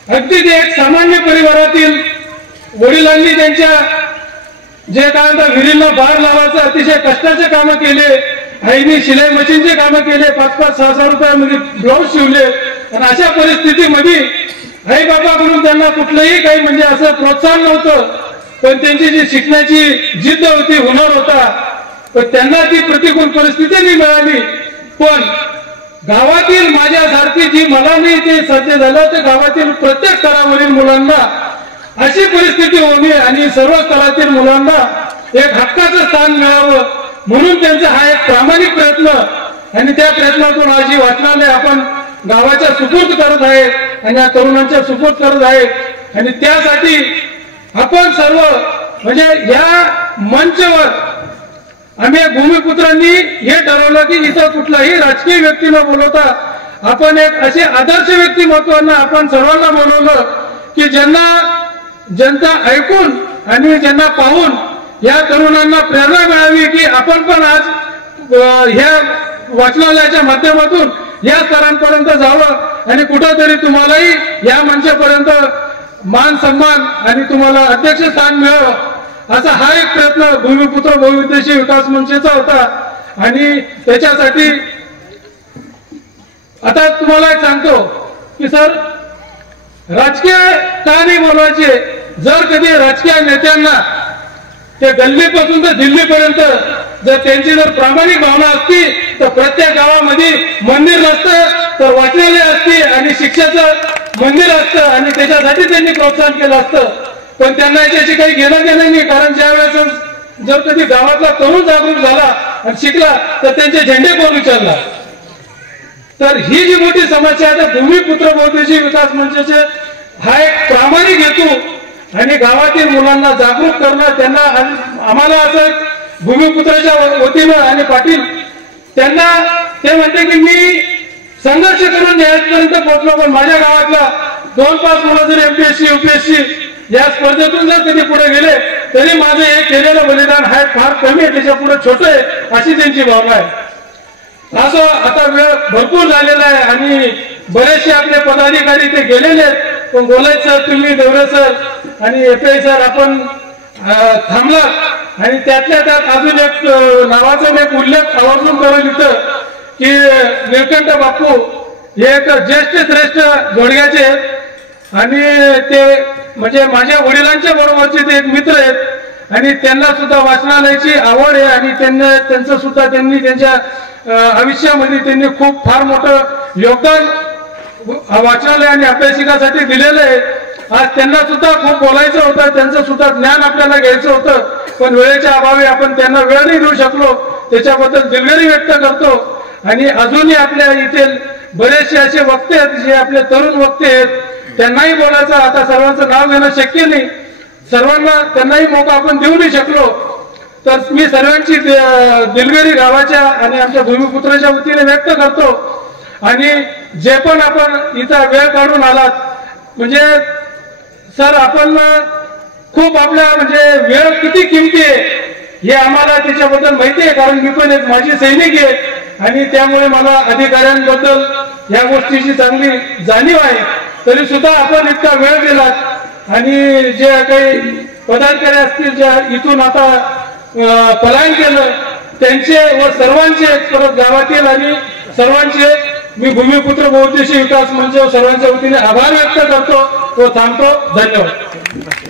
अगदी ते एक सामान्य परिवारातील वडिलांनी त्यांच्या जे काय विहिरींना बार लावायचं अतिशय कष्टाचे कामं केले, आईने शिलाई मशीनचे कामं केले, 5-5, 6-6 रुपयामध्ये ब्लाऊज शिवले, आणि अशा परिस्थितीमध्ये आई बाबाकडून त्यांना कुठलंही काही म्हणजे असं प्रोत्साहन नव्हतं, पण त्यांची जी शिकण्याची जिद्द होती, हुनर होता, पण त्यांना ती प्रतिकूल परिस्थिती नाही मिळाली. पण गावातील माझ्यासारखी जी मला नाही ते साध्य झालं, ते गावातील प्रत्येक स्तरावरील मुलांना अशी परिस्थिती होणे आणि सर्व स्तरातील मुलांना एक हक्काचं स्थान मिळावं म्हणून त्यांचा हा एक प्रामाणिक प्रयत्न आणि त्या प्रयत्नातून आज ही वाचनालय आपण गावाच्या सुपूर्द करत आहे आणि या तरुणांच्या सुपूर्द करत आहे. आणि त्यासाठी आपण सर्व म्हणजे या मंचावर आम्ही भूमिपुत्रांनी हे ठरवलं की इथं कुठलाही राजकीय व्यक्ती न बोलवता आपण एक असे आदर्श व्यक्तिमत्वांना आपण सर्वांना बोलवलं की ज्यांना जनता ऐकून आणि ज्यांना पाहून या तरुणांना प्रेरणा मिळावी की आपण पण आज ह्या वाचनालयाच्या माध्यमातून या स्तरांपर्यंत जावं आणि कुठंतरी तुम्हालाही या मंचापर्यंत मान सन्मान आणि तुम्हाला अध्यक्ष स्थान मिळावं असा हा एक प्रयत्न भूमिपुत्र बहुउद्देशीय विकास मंचचा होता. आणि त्याच्यासाठी आता तुम्हाला एक सांगतो की सर राजकीय का नाही बोलवायचे. जर कधी राजकीय नेत्यांना ते गल्लीपासून तर दिल्लीपर्यंत जर त्यांची जर प्रामाणिक भावना असती तर प्रत्येक गावामध्ये मंदिर नसतं तर वाचनालय असती आणि शिक्षाचं मंदिर असतं आणि त्याच्यासाठी त्यांनी प्रोत्साहन केलं असतं. पण त्यांना याच्याशी काही घेणं देणं नाही, कारण ज्या वेळेस जर कधी गावातला तरुण जागरूक झाला आणि शिकला तर त्यांचे झेंडे कोण उचलला. तर ही जी मोठी समस्या आहे तर भूमिपुत्र बहुउद्देशीय विकास मंचाचे हा एक प्रामाणिक हेतू आणि गावातील मुलांना जागरूक करणं. त्यांना आम्हाला असं भूमिपुत्राच्या वतीनं आणि पाटील त्यांना ते म्हणते की मी संघर्ष करून यापर्यंत पोहोचलो, पण माझ्या गावातला 2-5 मुलं जर एमपीएससी यूपीएससी या स्पर्धेतून जर कधी पुढे गेले तरी माझं हे केलेलं बलिदान हा फार कमी आहे, त्याच्या पुढे छोटं आहे अशी त्यांची भावना आहे. असं आता वेळ भरपूर झालेला आहे आणि बरेचसे आपले पदाधिकारी ते गेलेले आहेत. पण गोलाय सर, तुम्ही देवरे सर आणि एपीआय सर आपण थांबला आणि त्यातल्या त्यात अजून एक नावाचा एक उल्लेख आवर्जून करेल इथं की निळकंठ बापू हे एक ज्येष्ठ श्रेष्ठ जोडग्याचे आहेत आणि ते म्हणजे माझ्या वडिलांच्या बरोबरचे ते एक मित्र आहेत आणि त्यांना सुद्धा वाचनालयाची आवड आहे आणि त्यांचं सुद्धा त्यांनी त्यांच्या आयुष्यामध्ये त्यांनी खूप फार मोठं योगदान वाचनालय आणि अभ्यासिकासाठी दिलेलं आहे. आज त्यांना सुद्धा खूप बोलायचं होतं, त्यांचं सुद्धा ज्ञान आपल्याला घ्यायचं होतं, पण वेळेच्या अभावी आपण त्यांना वेळ नाही देऊ शकलो, त्याच्याबद्दल दिलगिरी व्यक्त करतो. आणि अजूनही आपल्या इथे बरेचसे असे वक्ते आहेत जे आपले तरुण वक्ते आहेत, त्यांनाही बोलायचं आता सर्वांचं नाव घेणं शक्य नाही, सर्वांना त्यांनाही मौका आपण देऊ नाही शकलो. तर मी सर्वांची दिलगिरी गावाच्या आणि आमच्या भूमिपुत्राच्या वतीने व्यक्त करतो. आणि जे पण आपण इथं वेळ काढून आलात म्हणजे सर आपण खूप आपल्या म्हणजे वेळ किती किमती आहे हे आम्हाला त्याच्याबद्दल माहिती आहे, कारण मी पण एक माजी सैनिक आहे आणि त्यामुळे मला अधिकाऱ्यांबद्दल या गोष्टीची चांगली जाणीव आहे. तरी सुद्धा आपण इतका वेळ दिलात आणि जे काही पदाधिकारी असतील ज्या इथून आता पलायन केलं त्यांचे व सर्वांचे परत गावातील आणि सर्वांचे मी भूमिपुत्र बहुउद्देशीय विकास मंच सर्वांच्या वतीने आभार व्यक्त करतो व थांबतो. धन्यवाद.